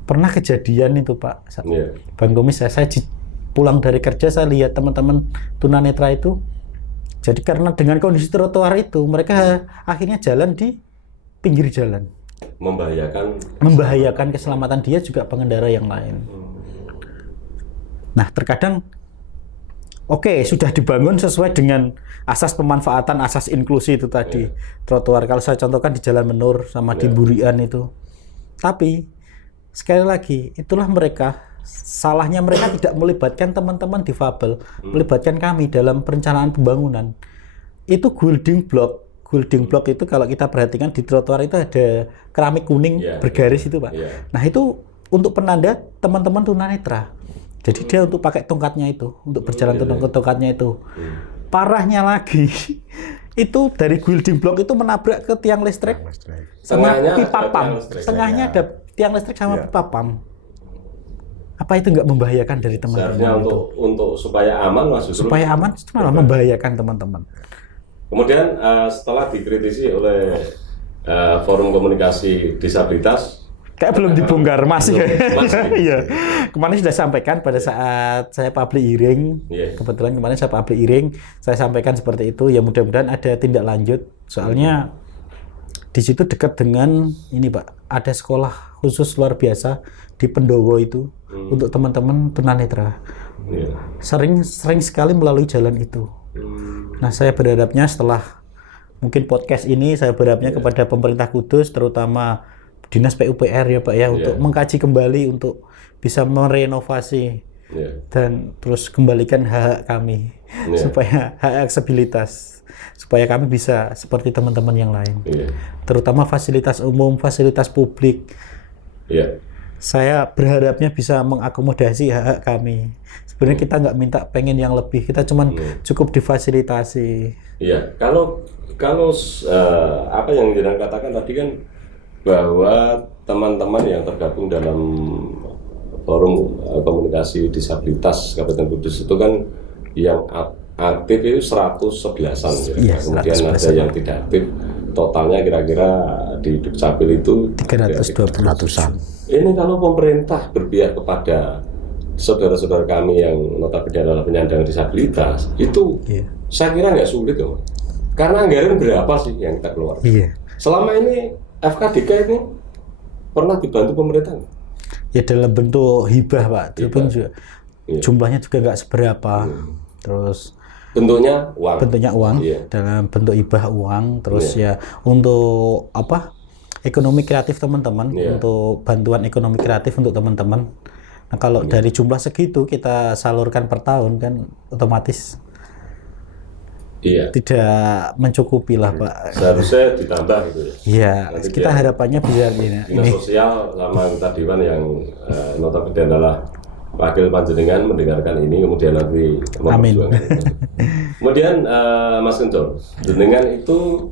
Pernah kejadian itu Pak, Iya. Bang Gomis, saya pulang dari kerja saya lihat teman-teman tunanetra itu. Jadi karena dengan kondisi trotoar itu, mereka akhirnya jalan di pinggir jalan. Membahayakan keselamatan dia juga pengendara yang lain. Nah, terkadang oke, sudah dibangun sesuai dengan asas pemanfaatan, asas inklusi itu tadi. Trotoar kalau saya contohkan di Jalan Menur sama di Burian itu. Tapi sekali lagi, itulah salahnya mereka tidak melibatkan teman-teman difabel, melibatkan kami dalam perencanaan pembangunan. Itu building block itu kalau kita perhatikan di trotoar itu ada keramik kuning bergaris itu Pak. Nah itu untuk penanda teman-teman tunanetra. Jadi dia untuk pakai tongkatnya itu, untuk berjalan tongkatnya itu. Parahnya lagi, itu dari building block itu menabrak ke tiang listrik sama pipa pam. Tengahnya ada tiang listrik sama pipa pam. Apa itu nggak membahayakan dari teman-teman? Seharusnya untuk supaya aman, Mas. Supaya aman, itu malah membahayakan teman-teman. Kemudian setelah dikritisi oleh Forum Komunikasi Disabilitas, kayak belum dibongkar masih. Masih. Iya. Kemarin sudah sampaikan pada saat saya public hearing. Kebetulan kemarin saya public hearing, saya sampaikan seperti itu. Ya mudah-mudahan ada tindak lanjut. Soalnya di situ dekat dengan ini Pak, ada sekolah khusus luar biasa di Pendowo itu untuk teman-teman tunanetra. Sering sekali melalui jalan itu. Nah, saya berharapnya setelah mungkin podcast ini, saya berharapnya kepada pemerintah Kudus, terutama Dinas PUPR ya Pak ya, untuk mengkaji kembali, untuk bisa merenovasi dan terus kembalikan hak kami, supaya hak aksesibilitas, supaya kami bisa seperti teman-teman yang lain. Terutama fasilitas umum, fasilitas publik. Saya berharapnya bisa mengakomodasi hak kami. Sebenarnya kita nggak minta pengen yang lebih, kita cuman cukup difasilitasi. Iya, kalau apa yang Jenang katakan tadi kan bahwa teman-teman yang tergabung dalam Forum Komunikasi Disabilitas Kabupaten Kudus itu kan yang aktif itu 111-an ya. Kemudian 111. Ada yang tidak aktif, totalnya kira-kira di Dukcapil itu 320-an. Ini kalau pemerintah berpihak kepada saudara-saudara kami yang notabene adalah penyandang disabilitas, itu saya kira nggak sulit loh. Karena anggaran berapa sih yang kita keluar? Selama ini FKDK ini pernah dibantu pemerintah? Ya dalam bentuk hibah Pak, itu pun juga jumlahnya juga nggak seberapa. Terus bentuknya uang, dalam bentuk hibah uang. Terus ya untuk apa? Ekonomi kreatif teman-teman, untuk bantuan ekonomi kreatif untuk teman-teman. Nah kalau dari jumlah segitu kita salurkan per tahun kan otomatis tidak mencukupi lah Pak. Seharusnya ditambah gitu ya. Iya, kita harapannya bisa Dinas Sosial sama anggota Dewan yang notabene adalah wakil panjenengan mendengarkan ini, kemudian nanti memperjuangkan itu. Kemudian Mas Kencor, jenengan itu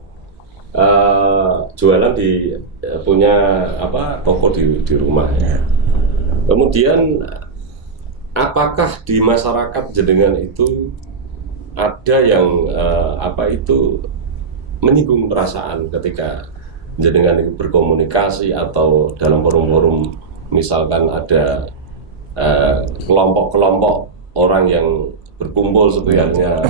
jualan di punya toko di rumah ya. Kemudian apakah di masyarakat jenengan itu ada yang menyinggung perasaan ketika jenengan itu berkomunikasi atau dalam forum-forum misalkan ada kelompok-kelompok orang yang berkumpul seperti halnya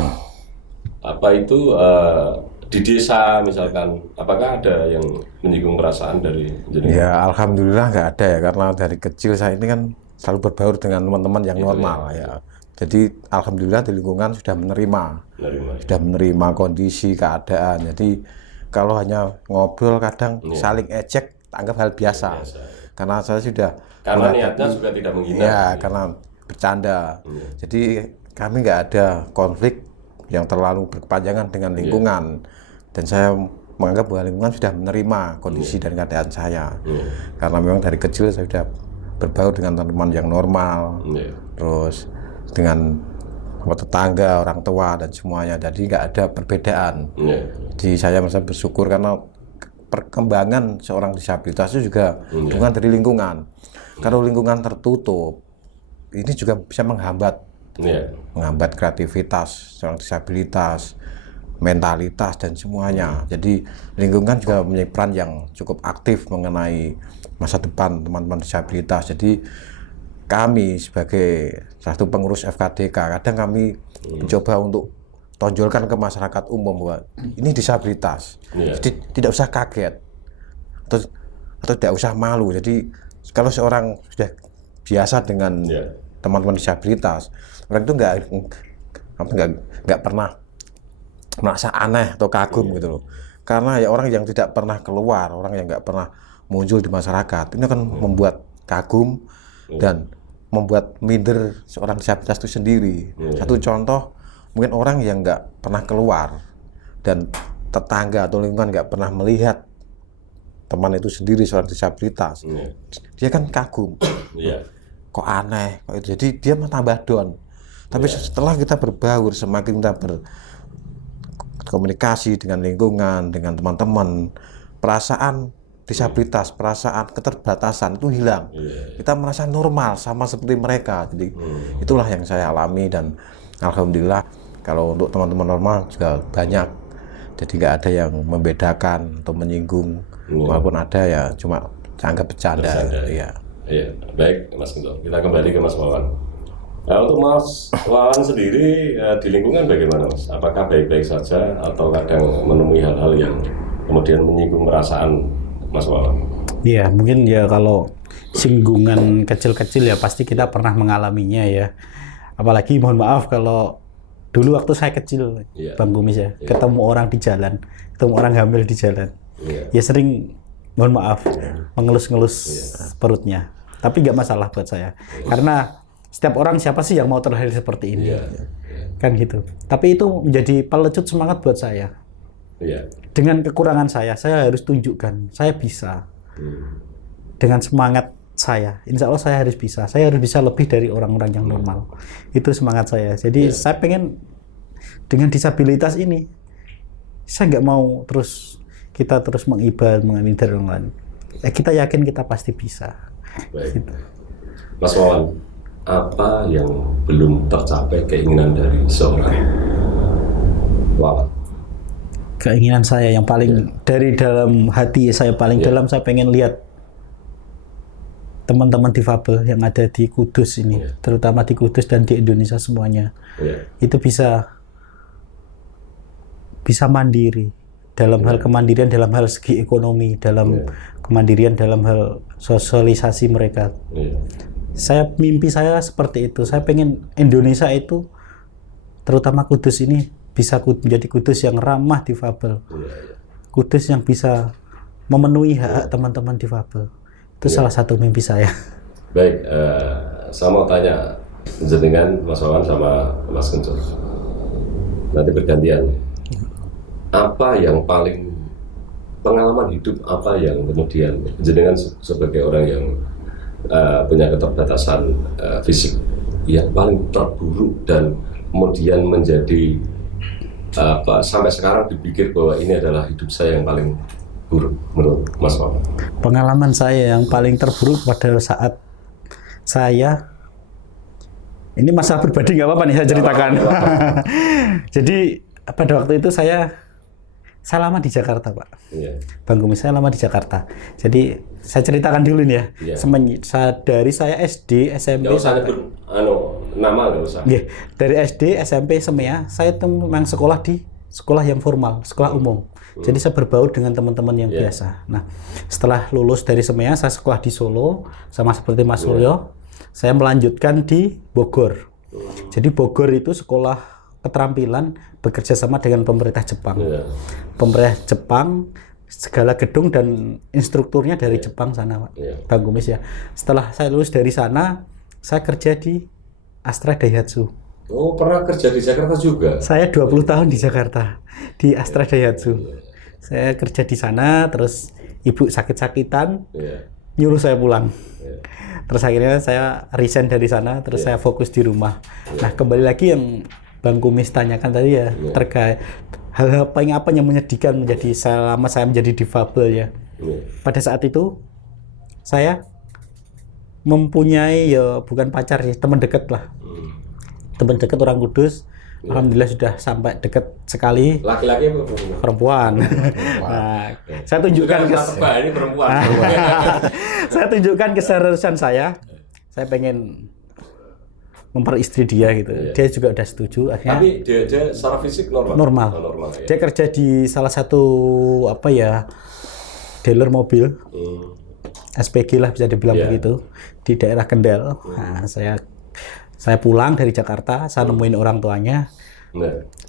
di desa misalkan, apakah ada yang menyinggung perasaan dari jenengan? Ya alhamdulillah nggak ada ya, karena dari kecil saya ini kan selalu berbaur dengan teman-teman yang normal ya. Jadi alhamdulillah di lingkungan sudah menerima kondisi keadaan. Jadi kalau hanya ngobrol kadang saling ejek anggap hal biasa. Karena saya sudah niatnya juga tidak menghina. Ya, karena bercanda. Jadi kami nggak ada konflik yang terlalu berkepanjangan dengan lingkungan. Dan saya menganggap bahwa lingkungan sudah menerima kondisi dan keadaan saya. Karena memang dari kecil saya sudah berbaur dengan teman-teman yang normal. Terus dengan tetangga, orang tua dan semuanya. Jadi nggak ada perbedaan. Jadi saya merasa bersyukur karena perkembangan seorang disabilitas itu juga dukungan dari lingkungan. Kalau lingkungan tertutup, ini juga bisa menghambat kreativitas seorang disabilitas, mentalitas dan semuanya. Jadi lingkungan juga mempunyai peran yang cukup aktif mengenai masa depan teman-teman disabilitas. Jadi kami sebagai satu pengurus FKDK kadang kami mencoba untuk tonjolkan ke masyarakat umum bahwa ini disabilitas. Jadi tidak usah kaget atau tidak usah malu. Jadi kalau seorang sudah biasa dengan teman-teman disabilitas, orang itu nggak pernah merasa aneh atau kagum gitu loh. Karena ya orang yang tidak pernah keluar, orang yang nggak pernah muncul di masyarakat, ini akan membuat kagum dan membuat minder seorang disabilitas itu sendiri. Satu contoh, mungkin orang yang nggak pernah keluar dan tetangga atau lingkungan nggak pernah melihat teman itu sendiri seorang disabilitas, dia kan kagum. Kok aneh, kok itu. Jadi dia tambah down. Tapi setelah kita berbaur, semakin kita berkomunikasi dengan lingkungan, dengan teman-teman, perasaan disabilitas, perasaan keterbatasan itu hilang. Kita merasa normal sama seperti mereka. Jadi itulah yang saya alami dan alhamdulillah kalau untuk teman-teman normal juga banyak. Jadi nggak ada yang membedakan atau menyinggung, walaupun ada ya cuma anggap bercanda. Iya. Baik Mas Guntur, kita kembali ke Mas Wawan. Nah, untuk Mas Wawan sendiri di lingkungan bagaimana Mas? Apakah baik-baik saja atau kadang menemui hal-hal yang kemudian menyinggung perasaan Mas Wawan? Iya, mungkin ya kalau singgungan kecil-kecil ya pasti kita pernah mengalaminya ya. Apalagi mohon maaf kalau dulu waktu saya kecil, Bang Kumis ya, ketemu orang di jalan, ketemu orang hamil di jalan, ya sering mohon maaf mengelus-ngelus perutnya. Tapi nggak masalah buat saya, karena setiap orang siapa sih yang mau terlahir seperti ini, kan gitu. Tapi itu menjadi pelecut semangat buat saya. Dengan kekurangan saya harus tunjukkan saya bisa. Dengan semangat saya, insya Allah saya harus bisa. Saya harus bisa lebih dari orang-orang yang normal. Itu semangat saya. Jadi saya pengen dengan disabilitas ini, saya nggak mau kita terus mengibar, mengambil orang lain. Kita yakin kita pasti bisa. Baik. Gitu. Mas Wawan, apa yang belum tercapai keinginan dari seorang Wawan? Keinginan saya yang paling dari dalam hati saya paling dalam, saya pengen lihat teman-teman difabel yang ada di Kudus ini, terutama di Kudus dan di Indonesia semuanya, itu bisa mandiri dalam hal kemandirian, dalam hal segi ekonomi, dalam kemandirian dalam hal sosialisasi mereka. Mimpi saya seperti itu. Saya pengen Indonesia itu, terutama Kudus ini, bisa menjadi Kudus yang ramah difabel, Kudus yang bisa memenuhi hak teman-teman difabel. Itu salah satu mimpi saya. Baik, saya mau tanya jenengan Mas Wawan sama Mas Guntur. Nanti bergantian. Apa yang paling pengalaman hidup apa yang kemudian jenengan sebagai orang yang punya keterbatasan fisik yang paling terburuk dan kemudian menjadi sampai sekarang dipikir bahwa ini adalah hidup saya yang paling buruk menurut Mas Wawan? Pengalaman saya yang paling terburuk pada saat saya Ini masalah pribadi nggak apa-apa nih saya ceritakan. Jadi pada waktu itu saya lama di Jakarta, Pak. Iya. Bang Kumis, saya lama di Jakarta. Jadi saya ceritakan dulu nih ya. Iya. Dari saya SD, SMP Nggak usah sampai nama nggak usah. Nggih, dari SD, SMP, SMEA, saya tuh memang sekolah di sekolah yang formal, sekolah umum. Jadi saya berbaur dengan teman-teman yang biasa. Nah, setelah lulus dari SMEA, saya sekolah di Solo, sama seperti Mas Suryo. Saya melanjutkan di Bogor. Jadi Bogor itu sekolah keterampilan bekerja sama dengan pemerintah Jepang. Pemerintah Jepang, segala gedung dan instrukturnya dari Jepang sana, Pak. Bang Kumis ya. Setelah saya lulus dari sana, saya kerja di Astra Daihatsu. Oh, pernah kerja di Jakarta juga? Saya 20 tahun di Jakarta, di Astra Daihatsu. Saya kerja di sana, terus ibu sakit-sakitan, nyuruh saya pulang. Terus akhirnya saya resign dari sana, terus saya fokus di rumah. Nah, kembali lagi yang Bang Kumis tanyakan tadi ya, terkait hal-hal paling apa yang menyedihkan selama saya menjadi difabel ya. Pada saat itu, saya mempunyai ya bukan pacar sih, teman dekat lah. Teman dekat orang Kudus. Alhamdulillah sudah sampai dekat sekali. Laki-laki apa perempuan? Nah, saya tunjukkan ini perempuan. Saya tunjukkan keseriusan saya. Saya pengen memperistri dia gitu. Dia juga udah setuju. Akhirnya, tapi dia secara fisik normal. Normal. Ya. Dia kerja di salah satu dealer mobil. SPG lah bisa dibilang begitu, di daerah Kendal. Nah, saya pulang dari Jakarta, saya nemuin orang tuanya.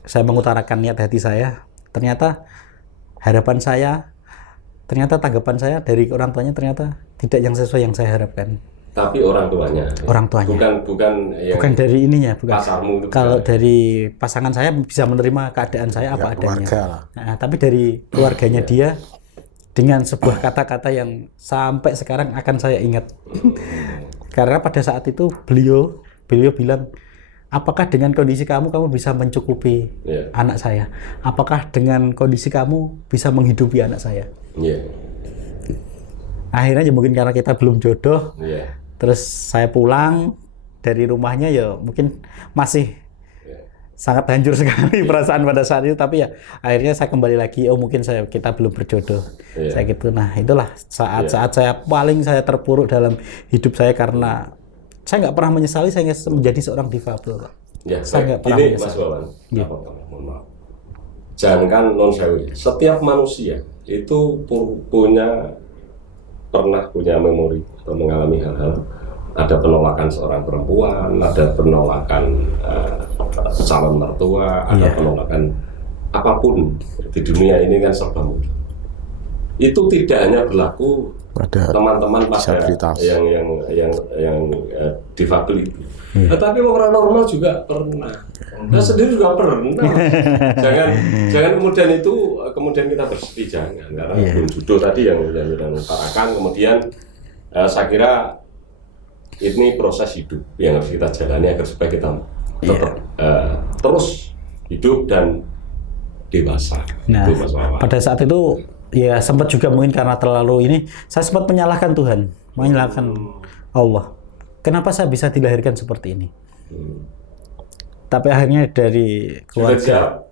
Saya mengutarakan niat hati saya. Ternyata harapan saya, tanggapan saya dari orang tuanya ternyata tidak yang sesuai yang saya harapkan. Tapi orang tuanya. Bukan dari ininya, bukan. Pasarmu itu kalau dari pasangan saya bisa menerima keadaan saya apa adanya. Nah, tapi dari keluarganya dia dengan sebuah kata-kata yang sampai sekarang akan saya ingat. Karena pada saat itu beliau bilang, apakah dengan kondisi kamu bisa mencukupi anak saya? Apakah dengan kondisi kamu bisa menghidupi anak saya? Akhirnya ya mungkin karena kita belum jodoh, terus saya pulang dari rumahnya ya mungkin masih sangat hancur sekali perasaan pada saat itu, tapi ya akhirnya saya kembali lagi, mungkin kita belum berjodoh. Saya gitu. Nah, itulah saat-saat saya paling terpuruk dalam hidup saya karena saya nggak pernah menyesali saya menjadi seorang difabel. Saya nggak pernah menyesali. Mas Wawan, mohon maaf. Jangankan non sewi, setiap manusia itu pernah punya memori atau mengalami hal-hal. Ada penolakan seorang perempuan, ada penolakan calon mertua, ada penolakan apapun di dunia ini kan serba mudah. Itu tidak hanya berlaku pada teman-teman pada yang difabel itu, tetapi orang normal juga pernah. Nah, sendiri juga pernah. jangan kemudian kita bersedih, jangan, karena belum jodoh tadi yang utarakan. Kemudian saya kira ini proses hidup yang harus kita jalani agar supaya kita tetap terus hidup dan dewasa. Nah, pada saat itu ya sempat juga mungkin karena terlalu ini, saya sempat menyalahkan Tuhan, menyalahkan Allah. Kenapa saya bisa dilahirkan seperti ini? Tapi akhirnya dari keluarga.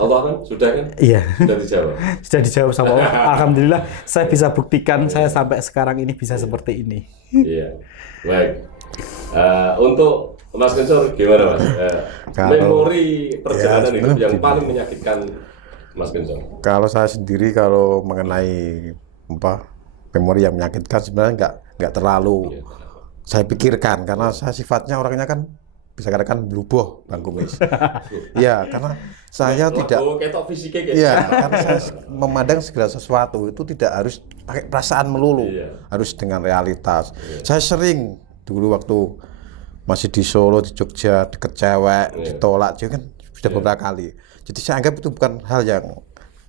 Allah kan? Sudah kan? Iya. Sudah dijawab. Sudah dijawab sama Allah. Alhamdulillah saya bisa buktikan saya sampai sekarang ini bisa seperti ini. Iya. Baik. Untuk Mas Gencor gimana Mas? Memori perjalanan hidup yang paling menyakitkan Mas Gencor? Kalau saya sendiri kalau mengenai memori yang menyakitkan sebenarnya nggak terlalu saya pikirkan karena saya sifatnya orangnya kan bisa katakan bluboh, Bang Kumis. Ya, karena saya tidak. Iya, karena saya memandang segala sesuatu itu tidak harus pakai perasaan melulu, harus dengan realitas. Saya sering dulu waktu masih di Solo, di Jogja, deket cewek, ditolak, kan sudah beberapa kali. Jadi saya anggap itu bukan hal yang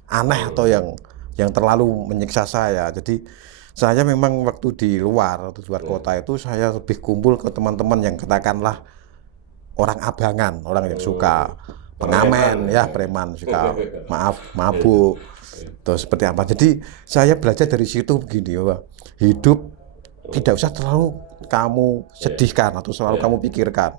aneh atau yang terlalu menyiksa saya. Jadi saya memang waktu di luar kota itu saya lebih kumpul ke teman-teman yang katakanlah orang abangan, orang yang suka pengamen, preman, suka mabuk, terus seperti apa. Jadi saya belajar dari situ begini, bahwa hidup tidak usah terlalu kamu sedihkan atau selalu kamu pikirkan.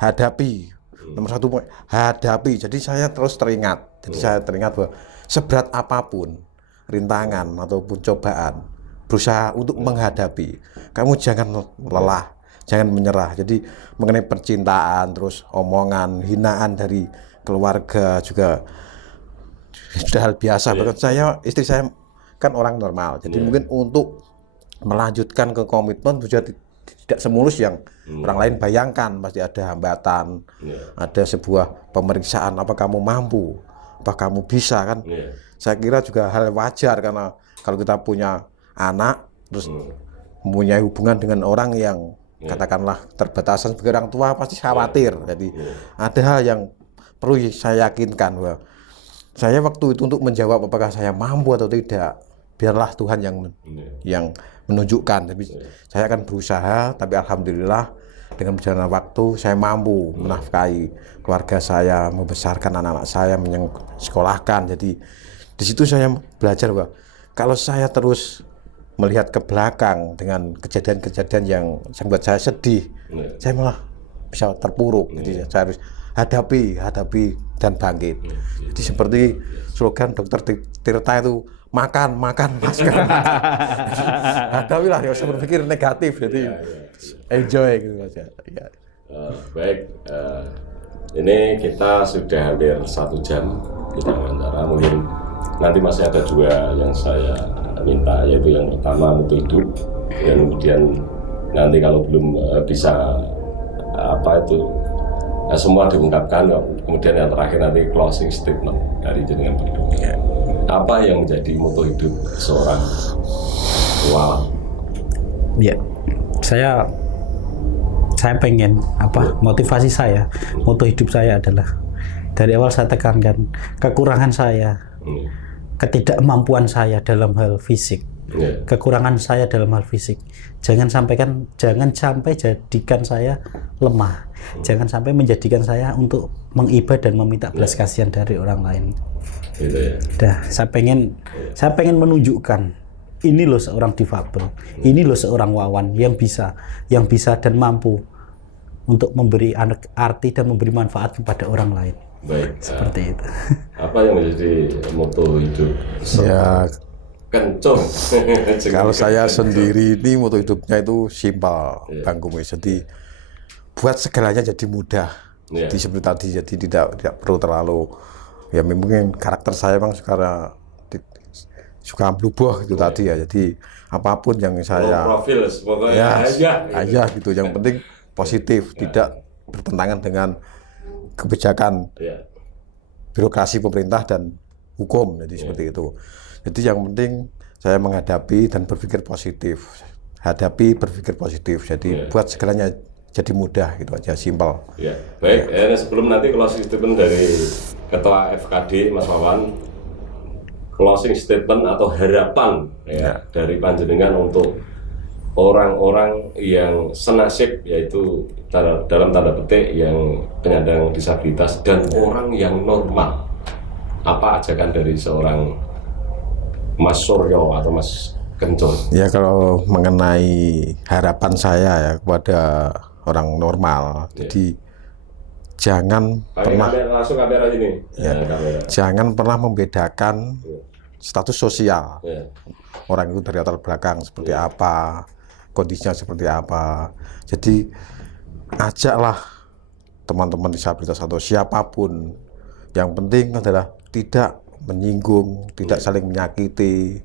hadapi. Nomor satu, hadapi. Jadi saya terus teringat. Jadi saya teringat bahwa seberat apapun rintangan ataupun cobaan, berusaha untuk menghadapi. Kamu jangan lelah, jangan menyerah. Jadi mengenai percintaan, terus omongan, hinaan dari keluarga juga sudah hal biasa. Bahkan istri saya kan orang normal. Jadi mungkin untuk melanjutkan ke komitmen juga tidak semulus yang orang lain bayangkan. Pasti ada hambatan, ada sebuah pemeriksaan, apa kamu mampu, apa kamu bisa kan. Saya kira juga hal wajar, karena kalau kita punya anak terus mempunyai hubungan dengan orang yang katakanlah terbatasan sebagai orang tua, pasti khawatir. Jadi ada hal yang perlu saya yakinkan bahwa saya waktu itu untuk menjawab apakah saya mampu atau tidak, biarlah Tuhan yang menunjukkan. Tapi saya akan berusaha, tapi alhamdulillah dengan berjalannya waktu saya mampu menafkahi keluarga saya, membesarkan anak-anak saya, menyekolahkan. Jadi di situ saya belajar bahwa kalau saya terus melihat ke belakang dengan kejadian-kejadian yang membuat saya sedih, saya malah bisa terpuruk. Jadi saya harus hadapi dan bangkit. Jadi seperti slogan Dr. Tirta itu, makan masker. Hadapilah, ya usah berpikir negatif. Jadi enjoy gitu saja. Baik, ini kita sudah hampir 1 jam kita wawancara. Mungkin nanti masih ada 2 yang saya minta, yaitu yang pertama mutu hidup, dan kemudian nanti kalau belum bisa semua diungkapkan, kemudian yang terakhir nanti closing statement dari jenengan berdua. Apa yang menjadi moto hidup seorang wawan? Ya, saya pengen motivasi saya, moto hidup saya adalah dari awal saya tekankan kekurangan saya, ketidakmampuan saya dalam hal fisik. Kekurangan saya dalam hal fisik, jangan sampai jadikan saya lemah, jangan sampai menjadikan saya untuk mengiba dan meminta belas kasihan dari orang lain. Saya pengen menunjukkan ini loh seorang difabel, ini loh seorang wawan yang bisa dan mampu untuk memberi arti dan memberi manfaat kepada orang lain. Baik, seperti itu. Apa yang menjadi moto hidup? Kencung. Kalau saya sendiri ini moto hidupnya itu simpel, Bang Kumis. Jadi buat segalanya jadi mudah. Jadi seperti tadi, jadi tidak perlu terlalu, ya mungkin karakter saya memang sekarang suka bluboh itu tadi ya. Jadi apapun yang saya profil pokoknya aja gitu. Yang penting positif, tidak bertentangan dengan kebijakan birokrasi pemerintah dan hukum. Jadi seperti itu. Jadi yang penting saya menghadapi dan berpikir positif. Berpikir positif. Jadi buat segalanya jadi mudah, gitu aja, simpel. Baik, sebelum nanti closing statement dari Ketua FKD Mas Wawan, closing statement atau harapan dari panjenengan untuk orang-orang yang senasib, yaitu dalam tanda petik yang penyandang disabilitas dan orang yang normal. Apa ajakan dari seorang Mas Suryo atau Mas Kencur? Ya, kalau mengenai harapan saya ya kepada orang normal, jadi jangan jangan pernah membedakan status sosial orang itu dari latar belakang seperti apa, kondisinya seperti apa. Jadi ajaklah teman-teman disabilitas atau siapapun, yang penting adalah tidak menyinggung, tidak saling menyakiti.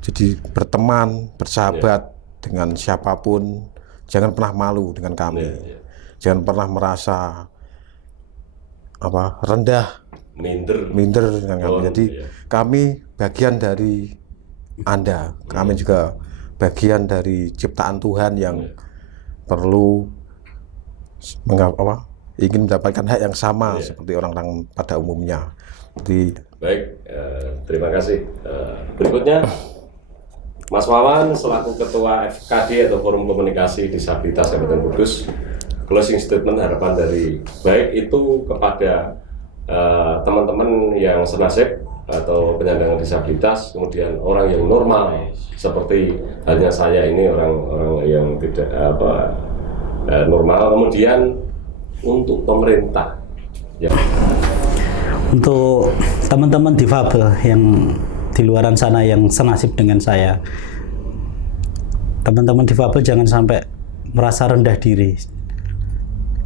Jadi berteman, bersahabat dengan siapapun, jangan pernah malu dengan kami. Jangan pernah merasa rendah, minder dengan kami. Jadi kami bagian dari Anda. Kami juga bagian dari ciptaan Tuhan yang perlu ingin mendapatkan hak yang sama seperti orang-orang pada umumnya. Baik, terima kasih. Berikutnya Mas Wawan selaku Ketua FKD atau Forum Komunikasi Disabilitas Kabupaten Kudus, closing statement harapan dari baik itu kepada teman-teman yang senasib atau penyandang disabilitas, kemudian orang yang normal seperti halnya saya ini, orang yang tidak normal, kemudian untuk pemerintah? Ya. Untuk teman-teman difabel yang di luaran sana yang senasib dengan saya, teman-teman difabel jangan sampai merasa rendah diri.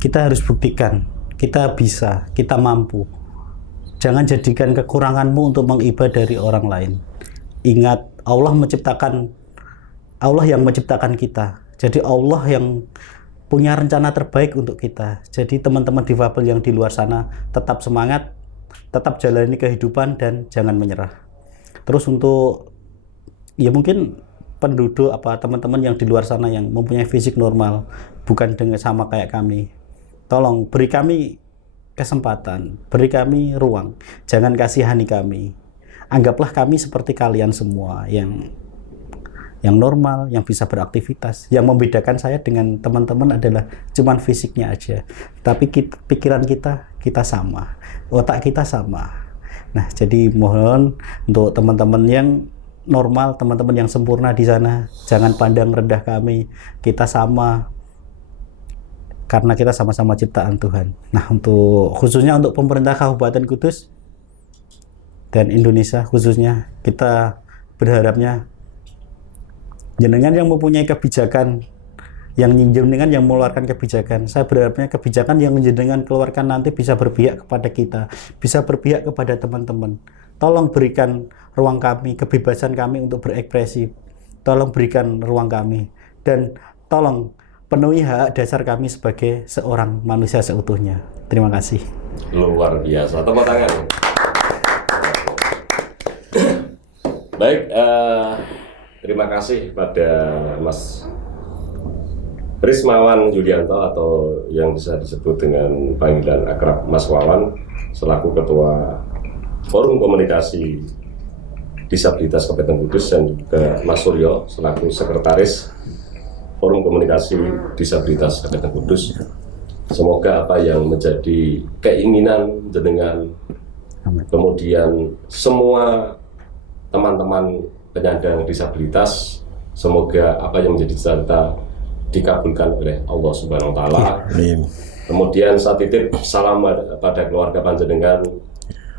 Kita harus buktikan, kita bisa, kita mampu. Jangan jadikan kekuranganmu untuk mengiba dari orang lain. Ingat, Allah yang menciptakan kita. Jadi Allah yang punya rencana terbaik untuk kita. Jadi teman-teman difabel yang di luar sana tetap semangat, tetap jalani kehidupan dan jangan menyerah. Terus untuk ya mungkin penduduk teman-teman yang di luar sana yang mempunyai fisik normal, bukan dengan sama kayak kami. Tolong beri kami kesempatan, beri kami ruang. Jangan kasihani kami. Anggaplah kami seperti kalian semua yang normal, yang bisa beraktivitas. Yang membedakan saya dengan teman-teman adalah cuman fisiknya aja. Tapi pikiran kita sama, otak kita sama. Nah, jadi mohon untuk teman-teman yang normal, teman-teman yang sempurna di sana, jangan pandang rendah kami. Kita sama, karena kita sama-sama ciptaan Tuhan. Nah, khususnya untuk pemerintah Kabupaten Kudus dan Indonesia khususnya, kita berharapnya jenengan yang mempunyai kebijakan, yang jenengan yang mengeluarkan kebijakan, saya berharapnya kebijakan yang jenengan keluarkan nanti bisa berpihak kepada kita, bisa berpihak kepada teman-teman. Tolong berikan ruang kami, kebebasan kami untuk berekspresi. Tolong berikan ruang kami. Dan tolong penuhi hak dasar kami sebagai seorang manusia seutuhnya. Terima kasih. Luar biasa. Tepuk tangan. Baik, terima kasih pada Mas Rismawan Yulianto atau yang bisa disebut dengan panggilan akrab Mas Wawan selaku Ketua Forum Komunikasi Disabilitas Kabupaten Kudus dan juga Mas Suryo selaku Sekretaris Forum Komunikasi Disabilitas Kabupaten Kudus. Semoga apa yang menjadi keinginan jenengan, kemudian semua teman-teman penyandang disabilitas, semoga apa yang menjadi cita-cita dikabulkan oleh Allah Subhanahu wa Ta'ala. Amin. Kemudian saya titip salam pada keluarga panjenengan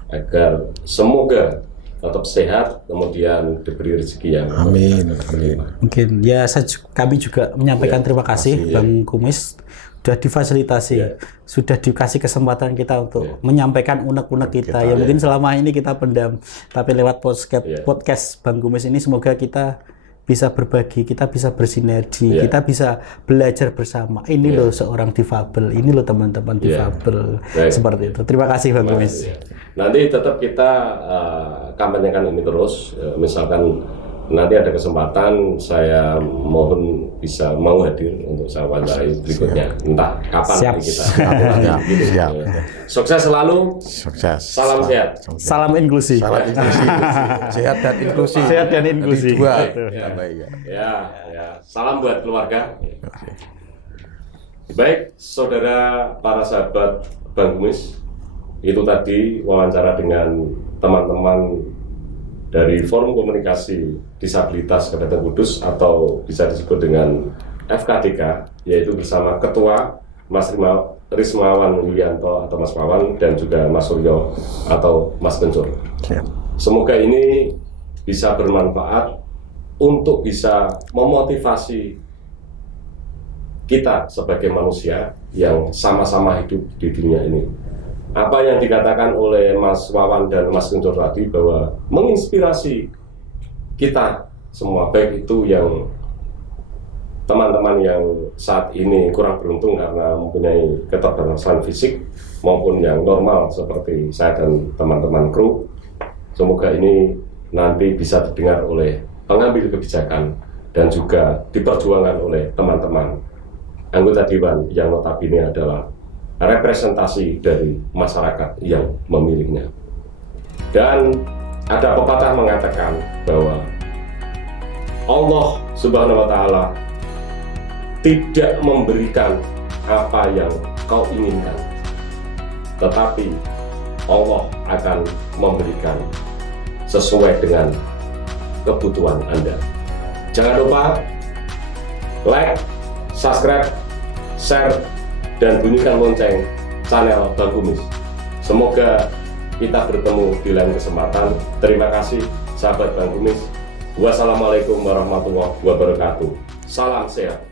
agar semoga tetap sehat, kemudian diberi rezeki yang Amin. Amin. Mungkin ya kami juga menyampaikan terima kasih Bang Kumis sudah difasilitasi, sudah dikasih kesempatan kita untuk menyampaikan unek-unek kita yang mungkin selama ini kita pendam, tapi lewat podcast Bang Kumis ini semoga kita bisa berbagi, kita bisa bersinergi, kita bisa belajar bersama. Ini loh seorang difabel, ini loh teman-teman difabel, seperti itu. Terima kasih Bang Kumis. Nanti tetap kita kampanyekan ini terus, misalkan nanti ada kesempatan saya mohon mau hadir untuk saya wawancarai berikutnya, entah kapan kita. Siap. Sukses selalu. Sukses. Salam sehat. Salam inklusi. Salam inklusi. Sehat dan inklusi. Sehat dan inklusi. Dua. Ya. Salam buat keluarga. Baik, saudara para sahabat Bang Kumis, itu tadi wawancara dengan teman-teman dari Forum Komunikasi Disabilitas Kabupaten Kudus atau bisa disebut dengan FKDK, yaitu bersama Ketua Mas Rismawan Yulianto atau Mas Wawan dan juga Mas Suryo atau Mas Kencur. Semoga ini bisa bermanfaat untuk bisa memotivasi kita sebagai manusia yang sama-sama hidup di dunia ini. Apa yang dikatakan oleh Mas Wawan dan Mas Kencur tadi bahwa menginspirasi kita semua, baik itu yang teman-teman yang saat ini kurang beruntung karena mempunyai keterbatasan fisik maupun yang normal seperti saya dan teman-teman kru. Semoga ini nanti bisa didengar oleh pengambil kebijakan dan juga diperjuangkan oleh teman-teman anggota dewan yang notabene adalah representasi dari masyarakat yang memilihnya. Dan ada pepatah mengatakan bahwa Allah Subhanahu wa Ta'ala tidak memberikan apa yang kau inginkan, tetapi Allah akan memberikan sesuai dengan kebutuhan Anda. Jangan lupa like, subscribe, share, dan bunyikan lonceng channel Bang Kumis. Semoga kita bertemu di lain kesempatan. Terima kasih sahabat Bang Kumis. Wassalamualaikum warahmatullahi wabarakatuh. Salam sehat.